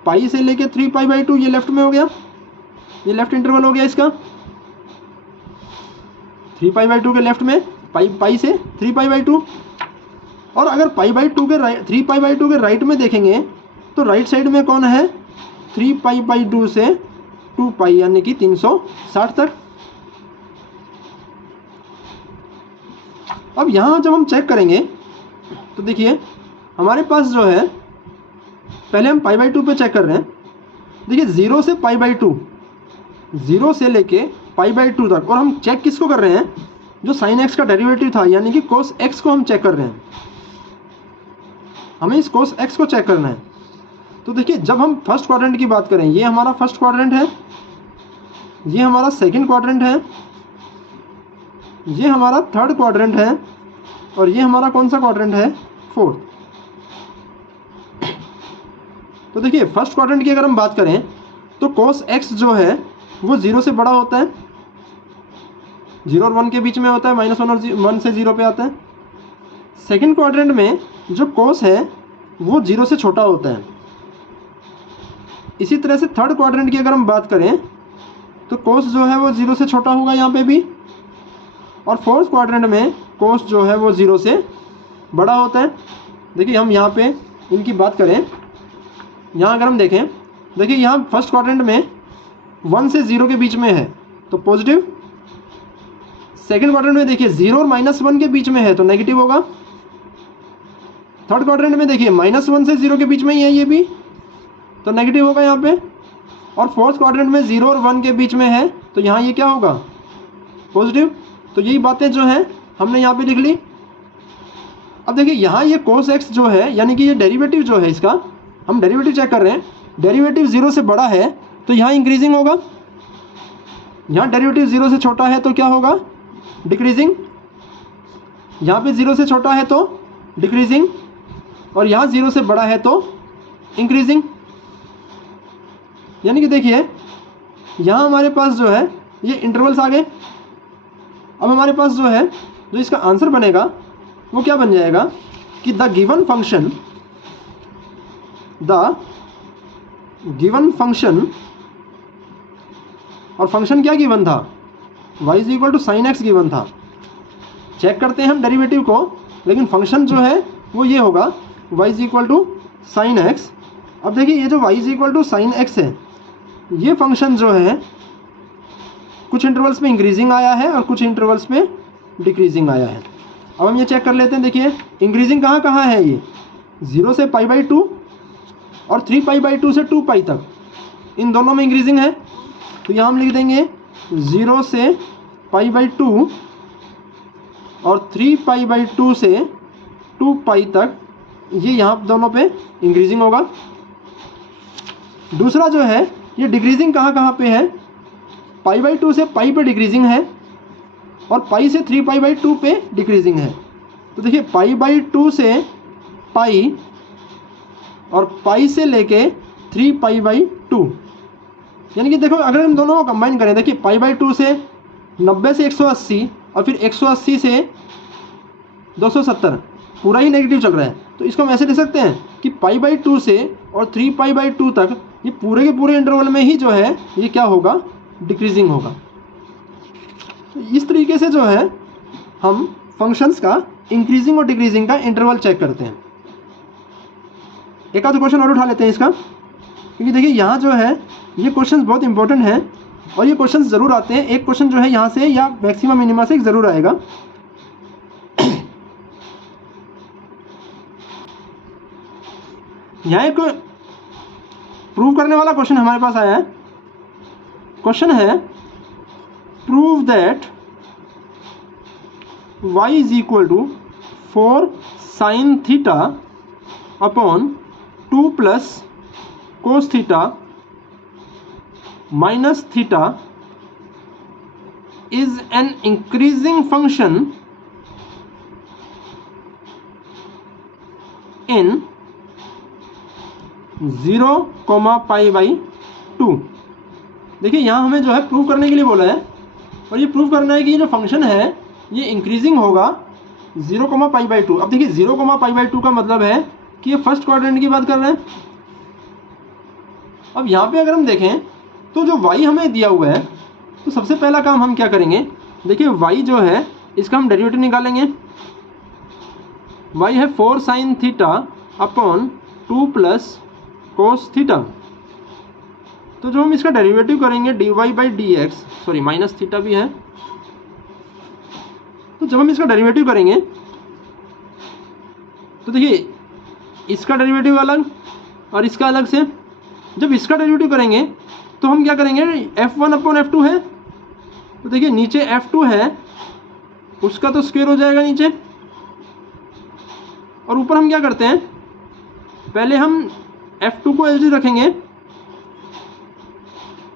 पाई से लेके 3π/2, ये लेफ्ट में हो गया, ये लेफ्ट इंटरवल हो गया इसका। 3π/2 के लेफ्ट में पाई से 3π/2, और अगर 3π/2 के राइट में देखेंगे तो राइट साइड में कौन है, 3π/2 से 2π यानी कि 360 तक। अब यहाँ जब हम चेक करेंगे तो देखिए हमारे पास जो है, पहले हम π/2 पे चेक कर रहे हैं, देखिए 0 से π/2, 0 से लेके π/2 तक, और हम चेक किसको कर रहे हैं, जो sin x का डेरिवेटिव था यानी कि cos x को हम चेक कर रहे हैं, हमें इस cos x को चेक करना है। तो देखिए जब हम फर्स्ट क्वाड्रेंट की बात करें, ये हमारा फर्स्ट क्वाड्रेंट है, ये हमारा सेकंड क्वाड्रेंट है, ये हमारा थर्ड क्वाड्रेंट है, और ये हमारा कौन सा क्वाड्रेंट है, फोर्थ। तो देखिए फर्स्ट क्वाड्रेंट की अगर हम बात करें तो cos x जो है वो 0 से बड़ा होता है, 0 और 1 के बीच में होता है, -1 और 1 से 0 पे आता है। सेकंड क्वाड्रेंट में जो कोस है वो 0 से छोटा होता है। इसी तरह से थर्ड क्वाड्रेंट की अगर हम बात करें तो कोस जो है वो 0 से छोटा होगा यहाँ पे भी, और फोर्थ क्वाड्रेंट में कोस जो है वो 0 से बड़ा होता है। देखिए हम यहाँ पे इनकी बात करें, यहाँ अगर हम देखें, देखिए यहाँ फर्स्ट क्वाड्रेंट में 1 से 0 के बीच में है तो पॉजिटिव, सेकंड क्वाड्रेंट में देखिए 0 और -1 के बीच में है तो नेगेटिव होगा, थर्ड क्वाड्रेंट में देखिए -1 से 0 के बीच में ही है ये भी तो नेगेटिव होगा यहाँ पे, और फोर्थ क्वाड्रेंट में 0 और 1 के बीच में है तो यहाँ ये क्या होगा, पॉजिटिव। तो यही बातें जो हैं हमने यहाँ पे लिख ली। अब देखिए यहाँ ये cos x जो है, यानी कि ये डेरिवेटिव जो है इसका, हम डेरिवेटिव चेक कर रहे हैं, डेरिवेटिव 0 से बड़ा है तो यहाँ इंक्रीजिंग होगा, यहाँ डेरिवेटिव 0 से छोटा है तो क्या होगा, डिक्रीजिंग, यहाँ पे 0 से छोटा है तो डिक्रीजिंग, और यहाँ 0 से बड़ा है तो इंक्रीजिंग। यानी कि देखिए यहाँ हमारे पास जो है ये इंटरवल्स आ गए। अब हमारे पास जो है जो इसका आंसर बनेगा वो क्या बन जाएगा कि द गिवन फंक्शन, और फंक्शन क्या गिवन था, y = sin x गिवन था। चेक करते हैं हम डेरिवेटिव को, लेकिन फंक्शन जो है वो ये होगा y = sin x। अब देखिए ये जो y = sin x है, ये फंक्शन जो है कुछ इंटरवल्स में इंक्रीजिंग आया है और कुछ इंटरवल्स में डिक्रीजिंग आया है। अब हम ये चेक कर लेते हैं। देखिए इंक्रीजिंग कहाँ कहाँ है, ये 0 से π/2 और 3π/2 से 2π तक, इन दोनों में इंक्रीजिंग है। तो यहाँ हम लिख देंगे 0 से π/2 और 3π/2 से 2π तक, ये यहाँ दोनों पे इंक्रीजिंग होगा। दूसरा जो है ये डिक्रीजिंग कहाँ कहाँ पे है, π/2 से π पे डिक्रीजिंग है और π से 3π/2 पे डिक्रीजिंग है। तो देखिए π/2 से π और π से लेके 3π/2, यानी कि देखो अगर हम दोनों को कंबाइन करें, देखिए π/2 से 90 से 180 और फिर 180 से 270, पूरा ही नेगेटिव चल रहा है। तो इसको हम ऐसे लिख सकते हैं कि π/2 से और 3π/2 तक ये पूरे के पूरे इंटरवल में ही जो है ये क्या होगा, डिक्रीजिंग होगा। तो इस तरीके से जो है हम फंक्शंस का इंक्रीजिंग और डिक्रीजिंग का इंटरवल चेक करते हैं। एक आध क्वेश्चन और उठा लेते हैं इसका, क्योंकि देखिए यहाँ जो है ये क्वेश्चंस बहुत इंपॉर्टेंट हैं और ये क्वेश्चंस ज़रूर आते हैं। एक क्वेश्चन जो है यहाँ से या मैक्सिमम मिनिमा से ज़रूर आएगा। यहाँ एक प्रूव करने वाला क्वेश्चन हमारे पास आया है। क्वेश्चन है prove that y = 4 sin theta upon 2 + cos theta minus theta is an increasing function in 0, π/2। देखिए यहाँ हमें जो है प्रूव करने के लिए बोला है, और ये प्रूव करना है कि ये जो फंक्शन है ये इंक्रीजिंग होगा 0, π/2। अब देखिए 0, π/2 का मतलब है कि ये फर्स्ट क्वाड्रेंट की बात कर रहे हैं। अब यहाँ पे अगर हम देखें तो जो y हमें दिया हुआ है, तो सबसे पहला काम हम क्या करेंगे, देखिए y जो है इसका हम डेरिवेटिव निकालेंगे। y है 4 sin theta upon 2 + cos theta. तो जो हम इसका डेरिवेटिव करेंगे dy/dx, सॉरी माइनस थीटा भी है, तो जब हम इसका डेरिवेटिव करेंगे तो देखिए इसका डेरिवेटिव अलग और इसका अलग से। जब इसका डेरिवेटिव करेंगे तो हम क्या करेंगे, f1/f2 है, तो देखिए नीचे f2 है उसका तो स्क्वायर हो जाएगा नीचे, और ऊपर हम क्या करते हैं, पहले हम f2 को एज रखेंगे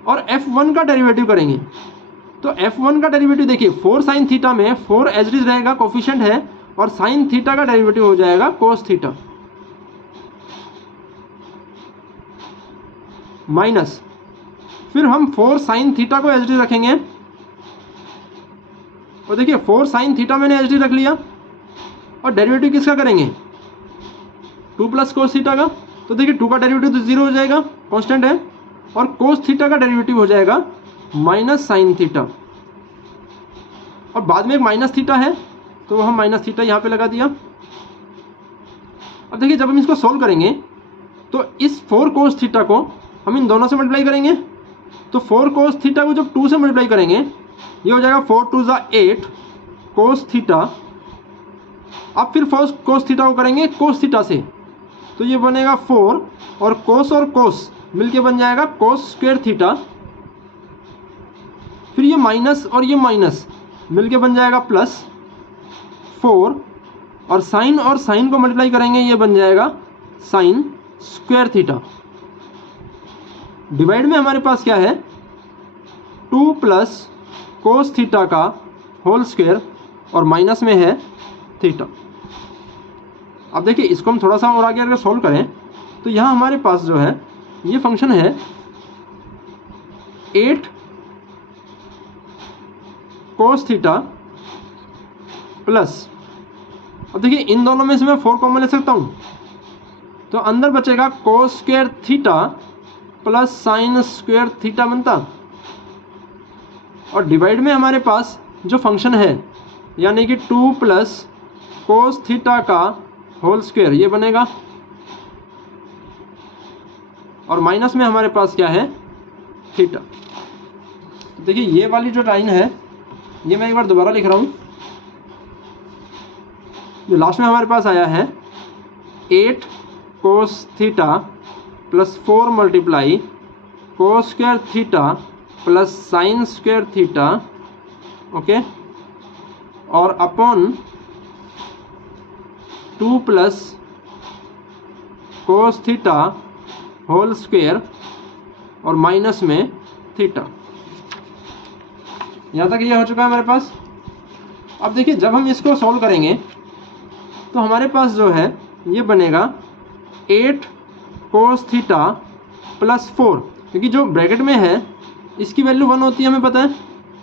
और f1 का डेरिवेटिव करेंगे। तो f1 का डेरिवेटिव देखिए 4 sin थीटा में 4 एज रहेगा, कोफिशिएंट है, और sin थीटा का डेरिवेटिव हो जाएगा cos थीटा माइनस, फिर हम 4 sin थीटा को एज रखेंगे और देखिए 4 साइन थीटा मैंने एच डी रख लिया, और डेरिवेटिव किसका करेंगे 2 प्लस कोस थीटा का। तो देखिए 2 का डेरिवेटिव तो 0 हो जाएगा, कांस्टेंट है, और कोस थीटा का डेरिवेटिव हो जाएगा माइनस साइन थीटा, और बाद में एक माइनस थीटा है तो हम माइनस थीटा यहाँ पे लगा दिया। अब देखिए जब हम इसको सोल्व करेंगे तो इस 4 कोस थीटा को हम इन दोनों से मल्टीप्लाई करेंगे, तो 4 कोस थीटा को जब 2 से मल्टीप्लाई करेंगे ये हो जाएगा 4 2 ज़ा 8 कोस थीटा। अब फिर फर्स्ट कोस थीटा को करेंगे कोस थीटा से, तो ये बनेगा 4, और कोस मिलके बन जाएगा कोस स्क्वायर थीटा। फिर ये माइनस और ये माइनस मिलके बन जाएगा प्लस 4, और साइन को मल्टीप्लाई करेंगे ये बन जाएगा साइन स्क्वायर थीटा। डिवाइड में हमारे पास क्या है 2 प्लस कोस थीटा का होल स्क्वायर, और माइनस में है थीटा। अब देखिए इसको हम थोड़ा सा और आगे अगर सॉल्व करें तो यहाँ हमारे पास जो है ये फंक्शन है 8 कोस थीटा प्लस, अब देखिए इन दोनों में से मैं 4 कॉमन ले सकता हूँ, तो अंदर बचेगा कोस square theta plus sin square theta बनता, और डिवाइड में हमारे पास जो फंक्शन है यानी कि 2 प्लस कोस थीटा का होल स्क्वायर ये बनेगा, और माइनस में हमारे पास क्या है थीटा। तो देखिए ये वाली जो लाइन है ये मैं एक बार दोबारा लिख रहा हूँ, जो लास्ट में हमारे पास आया है 8 cos theta plus 4 multiply cos square theta plus sin square theta, okay, और upon 2 plus cos theta whole square, और माइनस में थीटा। यहाँ तक ये हो चुका है हमारे पास। अब देखिए जब हम इसको सॉल्व करेंगे तो हमारे पास जो है ये बनेगा 8 कोस थीटा प्लस 4, क्योंकि जो ब्रैकेट में है इसकी वैल्यू 1 होती है हमें पता है,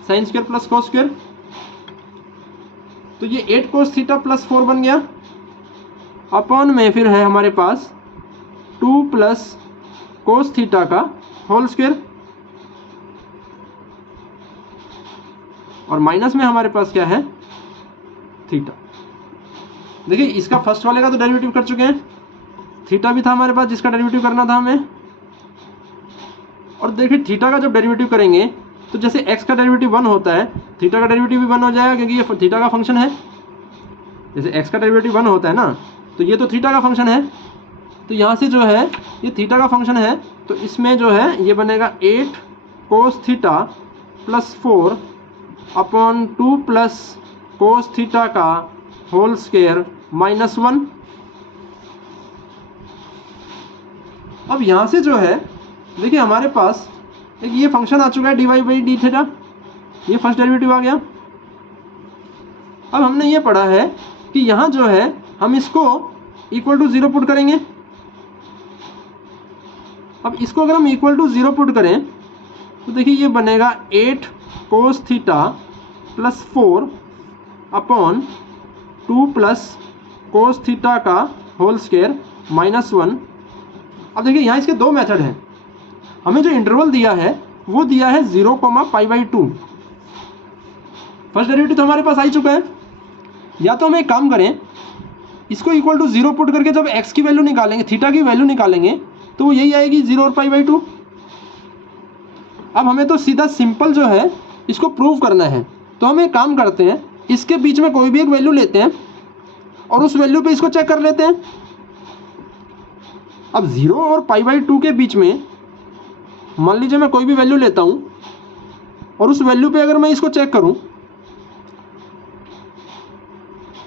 sine square plus cos square, तो ये 8 कोस थीटा प्लस 4 बन गया, अपॉन में फिर है हमारे पास 2 प्लस कोस थीटा का होल स्क्वायर, और माइनस में हमारे पास क्या है थीटा। देखिए इसका फर्स्ट वाले का तो डेरिवेटिव कर चुके हैं, थीटा भी था हमारे पास जिसका डेरिवेटिव करना था हमें, और देखिए थीटा का जब डेरिवेटिव करेंगे तो जैसे x का डेरिवेटिव 1 होता है थीटा का डेरिवेटिव भी 1 हो जाएगा, क्योंकि ये थीटा का फंक्शन है। जैसे x का डेरिवेटिव 1 होता है ना, तो ये तो थीटा का फंक्शन है, तो यहाँ से जो है ये थीटा का फंक्शन है, तो इसमें जो है ये बनेगा 8 cos theta plus 4 upon 2 plus cos theta का होल स्क्वायर माइनस 1। अब यहाँ से जो है देखिए हमारे पास एक ये फंक्शन आ चुका है dy बाई डी थीटा, ये फर्स्ट डेरिवेटिव आ गया। अब हमने ये पढ़ा है कि यहाँ जो है हम इसको इक्वल टू 0 पुट करेंगे। अब इसको अगर हम इक्वल टू 0 पुट करें तो देखिए ये बनेगा 8 cos theta plus 4 upon 2 plus cos theta का होल स्क्वायर माइनस 1। अब देखिए यहाँ इसके दो मेथड हैं, हमें जो इंटरवल दिया है वो दिया है 0,π/2। फर्स्ट डेरिवेटिव तो हमारे पास आ ही चुका है, या तो हम एक काम करें इसको इक्वल टू 0 पुट करके जब x की वैल्यू निकालेंगे, थीटा की वैल्यू निकालेंगे तो वो यही आएगी 0 और π/2। अब हमें तो सीधा सिंपल जो है इसको प्रूव करना है, तो हम एक काम करते हैं इसके बीच में कोई भी एक वैल्यू लेते हैं और उस वैल्यू पे इसको चेक कर लेते हैं। अब 0 और π/2 के बीच में मान लीजिए मैं कोई भी वैल्यू लेता हूँ और उस वैल्यू पे अगर मैं इसको चेक करूँ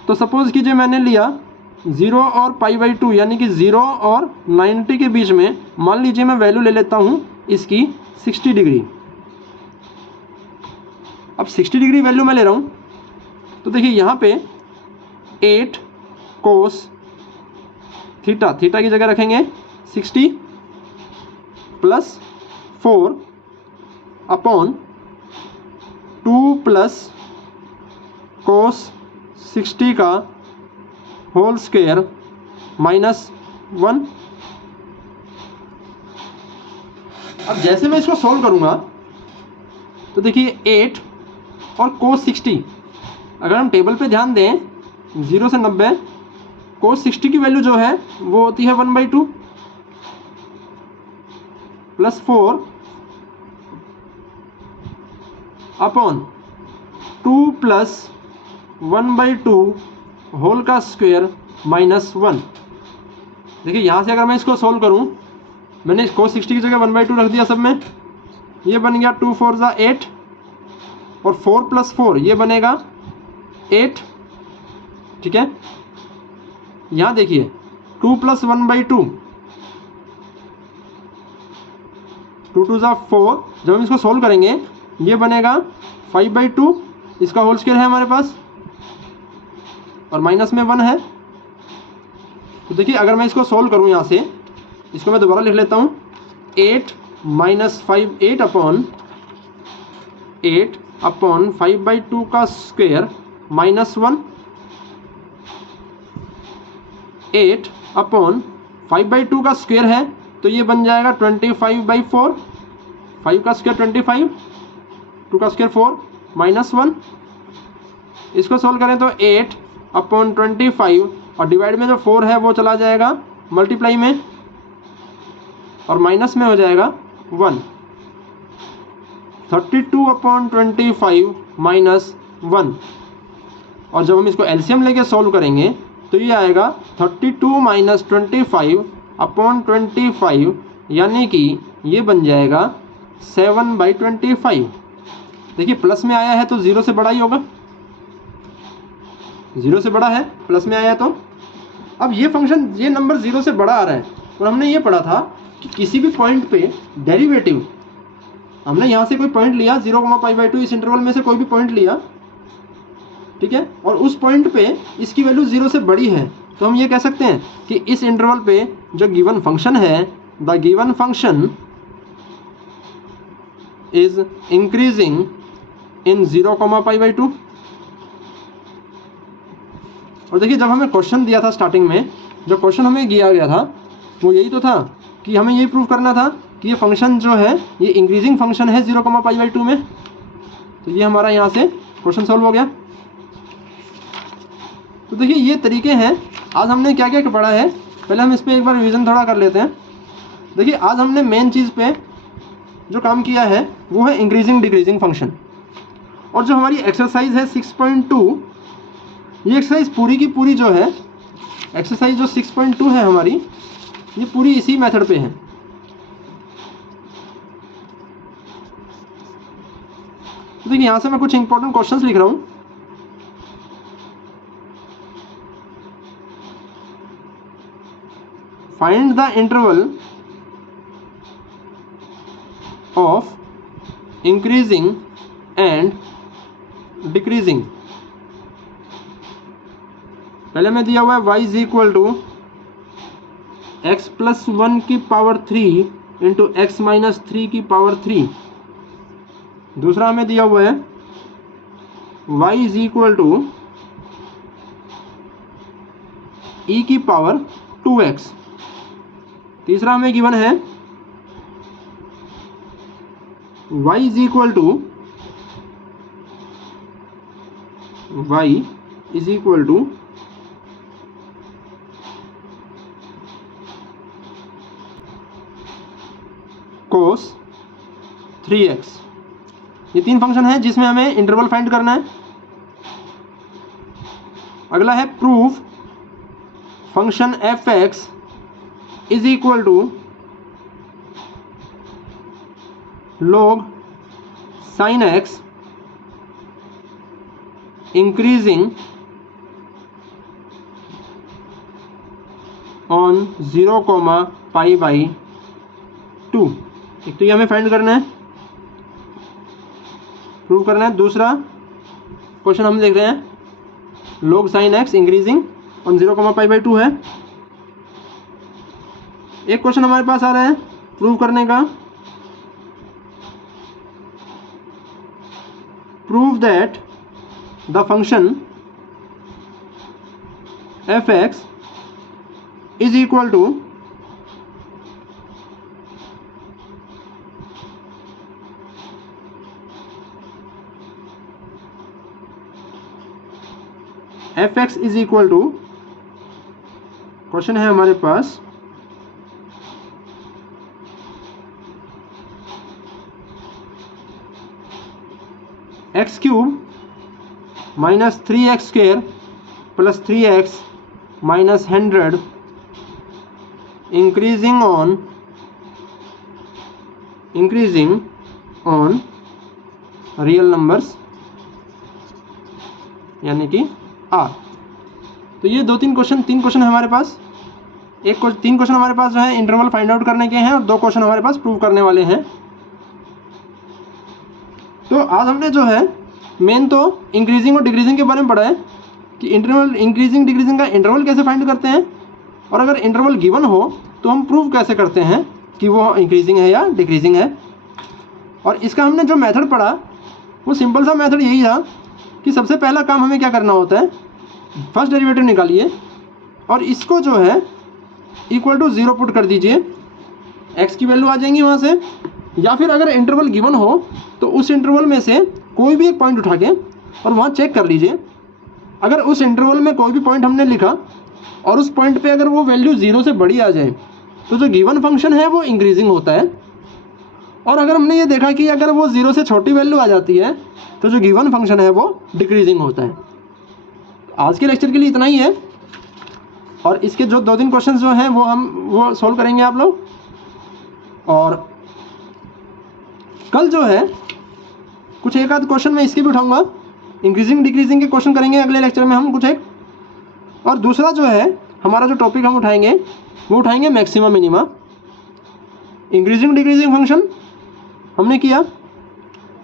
तो सपोज कीजिए मैंने लिया 0 और π/2 यानी कि 0 और 90 के बीच में मान लीजिए मैं वैल्यू ले लेता हूँ इसकी 60 डिग्री। अब 60 डिग्री वैल्यू मैं ले रहा हूँ तो देखिए यहाँ पे 8 कोस थीटा, थीटा की जगह रखेंगे 60 प्लस 4 अपॉन 2 प्लस कोस 60 का होल स्क्वायर -1। अब जैसे मैं इसको सॉल्व करूँगा तो देखिए 8 और कोस 60, अगर हम टेबल पे ध्यान दें 0 से 90, कोस 60 की वैल्यू जो है वो होती है 1/2 प्लस 4 अपॉन 2 प्लस 1/2 होल का स्क्वायर -1। देखिए यहाँ से अगर मैं इसको सॉल्व करूँ, मैंने कोस 60 की जगह 1/2 रख दिया सब में, ये बन गया 2 4 ज़ा 8 और 4 + 4 ये बनेगा 8। ठीक है, यहाँ देखिए 2 + 1/2, 2 2 ज़ा 4, जब हम इसको सोल्व करेंगे ये बनेगा 5/2, इसका होल स्क्वायर है हमारे पास और माइनस में 1 है। तो देखिए अगर मैं इसको सोल्व करूँ यहाँ से, इसको मैं दोबारा लिख लेता हूँ, 8 - 5 8 अपॉन 5/2 का स्क्वायर -1, 8 अपॉन 5/2 का स्क्वायर है तो ये बन जाएगा 25/4, 5 का स्क्वायर 25, 2 का स्क्वायर 4 -1। इसको सोल्व करें तो 8 अपॉन 25 और डिवाइड में जो 4 है वो चला जाएगा मल्टीप्लाई में और माइनस में हो जाएगा 1। 32 अपॉन 25 -1, और जब हम इसको एलसीएम लेके सॉल्व करेंगे तो ये आएगा 32 - 25 अपॉन 25, यानी कि ये बन जाएगा 7/25। देखिए प्लस में आया है तो 0 से बड़ा ही होगा, 0 से बड़ा है, प्लस में आया है तो। अब ये फंक्शन, ये नंबर 0 से बड़ा आ रहा है और हमने ये पढ़ा था कि किसी भी पॉइंट पे डेरिवेटिव, हमने यहाँ से कोई पॉइंट लिया 0,π/2, इस इंटरवल में से कोई भी पॉइंट लिया, ठीक है, और उस पॉइंट पे इसकी वैल्यू 0 से बड़ी है, तो हम ये कह सकते हैं कि इस इंटरवल पे जो गिवन फंक्शन है, the given function is increasing in 0,π/2। और देखिए जब हमें क्वेश्चन दिया था स्टार्टिंग में, जो क्वेश्चन हमें दिया गया था वो यही तो था कि हमें ये प्रूव करना था कि ये फंक्शन जो है ये इंक्रीजिंग फंक्शन है 0,π/2 में। तो ये हमारा यहाँ से क्वेश्चन सॉल्व हो गया। तो देखिए ये तरीके हैं। आज हमने क्या क्या पढ़ा है, पहले हम इस पर एक बार रिवीजन थोड़ा कर लेते हैं। देखिए आज हमने मेन चीज़ पे जो काम किया है वो है इंक्रीजिंग डिक्रीजिंग फंक्शन। और जो हमारी एक्सरसाइज है 6.2, ये एक्सरसाइज पूरी की पूरी जो है, एक्सरसाइज जो 6.2 है हमारी, ये पूरी इसी मेथड पे है। तो देखिए यहाँ से मैं कुछ इंपॉर्टेंट क्वेश्चंस लिख रहा हूँ। Find the interval of increasing and decreasing. पहले में दिया हुआ है y is equal to x + 1 की पावर 3 इंटू x - 3 की पावर 3। दूसरा हमें दिया हुआ है y is equal to e की पावर 2x। तीसरा हमें गिवन है y is equal to cos 3x। ये तीन फंक्शन है जिसमें हमें इंटरवल फाइंड करना है। अगला है proof function f(x) is equal to log sin x increasing on 0,π/2। एक तो ये हमें फाइंड करना है, प्रूव करना है। दूसरा क्वेश्चन हम देख रहे हैं log sin x increasing on 0,π/2 है। एक क्वेश्चन हमारे पास आ रहा है प्रूव करने का, prove that the function F X is equal to F X is equal to, question है हमारे पास X cube minus 3x square plus 3x minus 100 increasing on real numbers यानी कि आर। तो ये तीन क्वेश्चन है हमारे पास। तीन क्वेश्चन हमारे पास जो है इंटरवल फाइंड आउट करने के हैं और 2 क्वेश्चन हमारे पास प्रूव करने वाले हैं। तो आज हमने जो है मेन तो इंक्रीजिंग और डिक्रीजिंग के बारे में पढ़ा है कि इंक्रीजिंग डिक्रीजिंग का इंटरवल कैसे फाइंड करते हैं, और अगर इंटरवल गिवन हो तो हम प्रूव कैसे करते हैं कि वो इंक्रीजिंग है या डिक्रीजिंग है। और इसका हमने जो मेथड पढ़ा वो सिंपल सा मेथड यही था कि सबसे पहला काम हमें क्या करना होता है, फर्स्ट डेरिवेटिव निकालिए और इसको जो है इक्वल टू 0 पुट कर दीजिए, एक्स की वैल्यू आ जाएंगी वहाँ से। या फिर अगर इंटरवल गिवन हो तो उस इंटरवल में से कोई भी एक पॉइंट उठा के और वहाँ चेक कर लीजिए। अगर उस इंटरवल में कोई भी पॉइंट हमने लिखा और उस पॉइंट पे अगर वो वैल्यू 0 से बड़ी आ जाए तो जो गिवन फंक्शन है वो इंक्रीजिंग होता है। और अगर हमने ये देखा कि अगर वो 0 से छोटी वैल्यू आ जाती है तो जो गिवन फंक्शन है वो डिक्रीजिंग होता है। आज के लेक्चर के लिए इतना ही है, और इसके जो 2-3 क्वेश्चन जो हैं वो सॉल्व करेंगे आप लोग। और कल जो है कुछ एक आध क्वेश्चन मैं इसके भी उठाऊंगा, इंक्रीजिंग डिक्रीजिंग के क्वेश्चन करेंगे अगले लेक्चर में हम कुछ एक। और दूसरा जो है हमारा जो टॉपिक हम उठाएंगे वो उठाएंगे maxima minima. Increasing decreasing function हमने किया,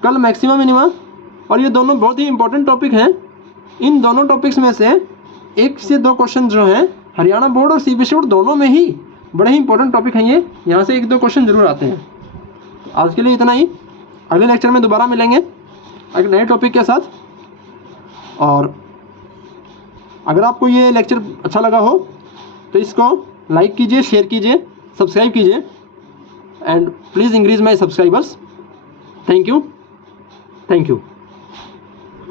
कल मैक्सिमा मिनिमा, और ये दोनों बहुत ही इंपॉर्टेंट टॉपिक हैं। इन दोनों टॉपिक्स में से 1 से 2 क्वेश्चन जो हैं हरियाणा बोर्ड और सीबीएसई बोर्ड दोनों में ही बड़े ही इंपॉर्टेंट टॉपिक हैं ये, यहाँ से 1-2 क्वेश्चन जरूर आते हैं। तो आज के लिए इतना ही, अगले लेक्चर में दोबारा मिलेंगे एक नए टॉपिक के साथ। और अगर आपको ये लेक्चर अच्छा लगा हो तो इसको लाइक कीजिए, शेयर कीजिए, सब्सक्राइब कीजिए, and please increase my subscribers. Thank you.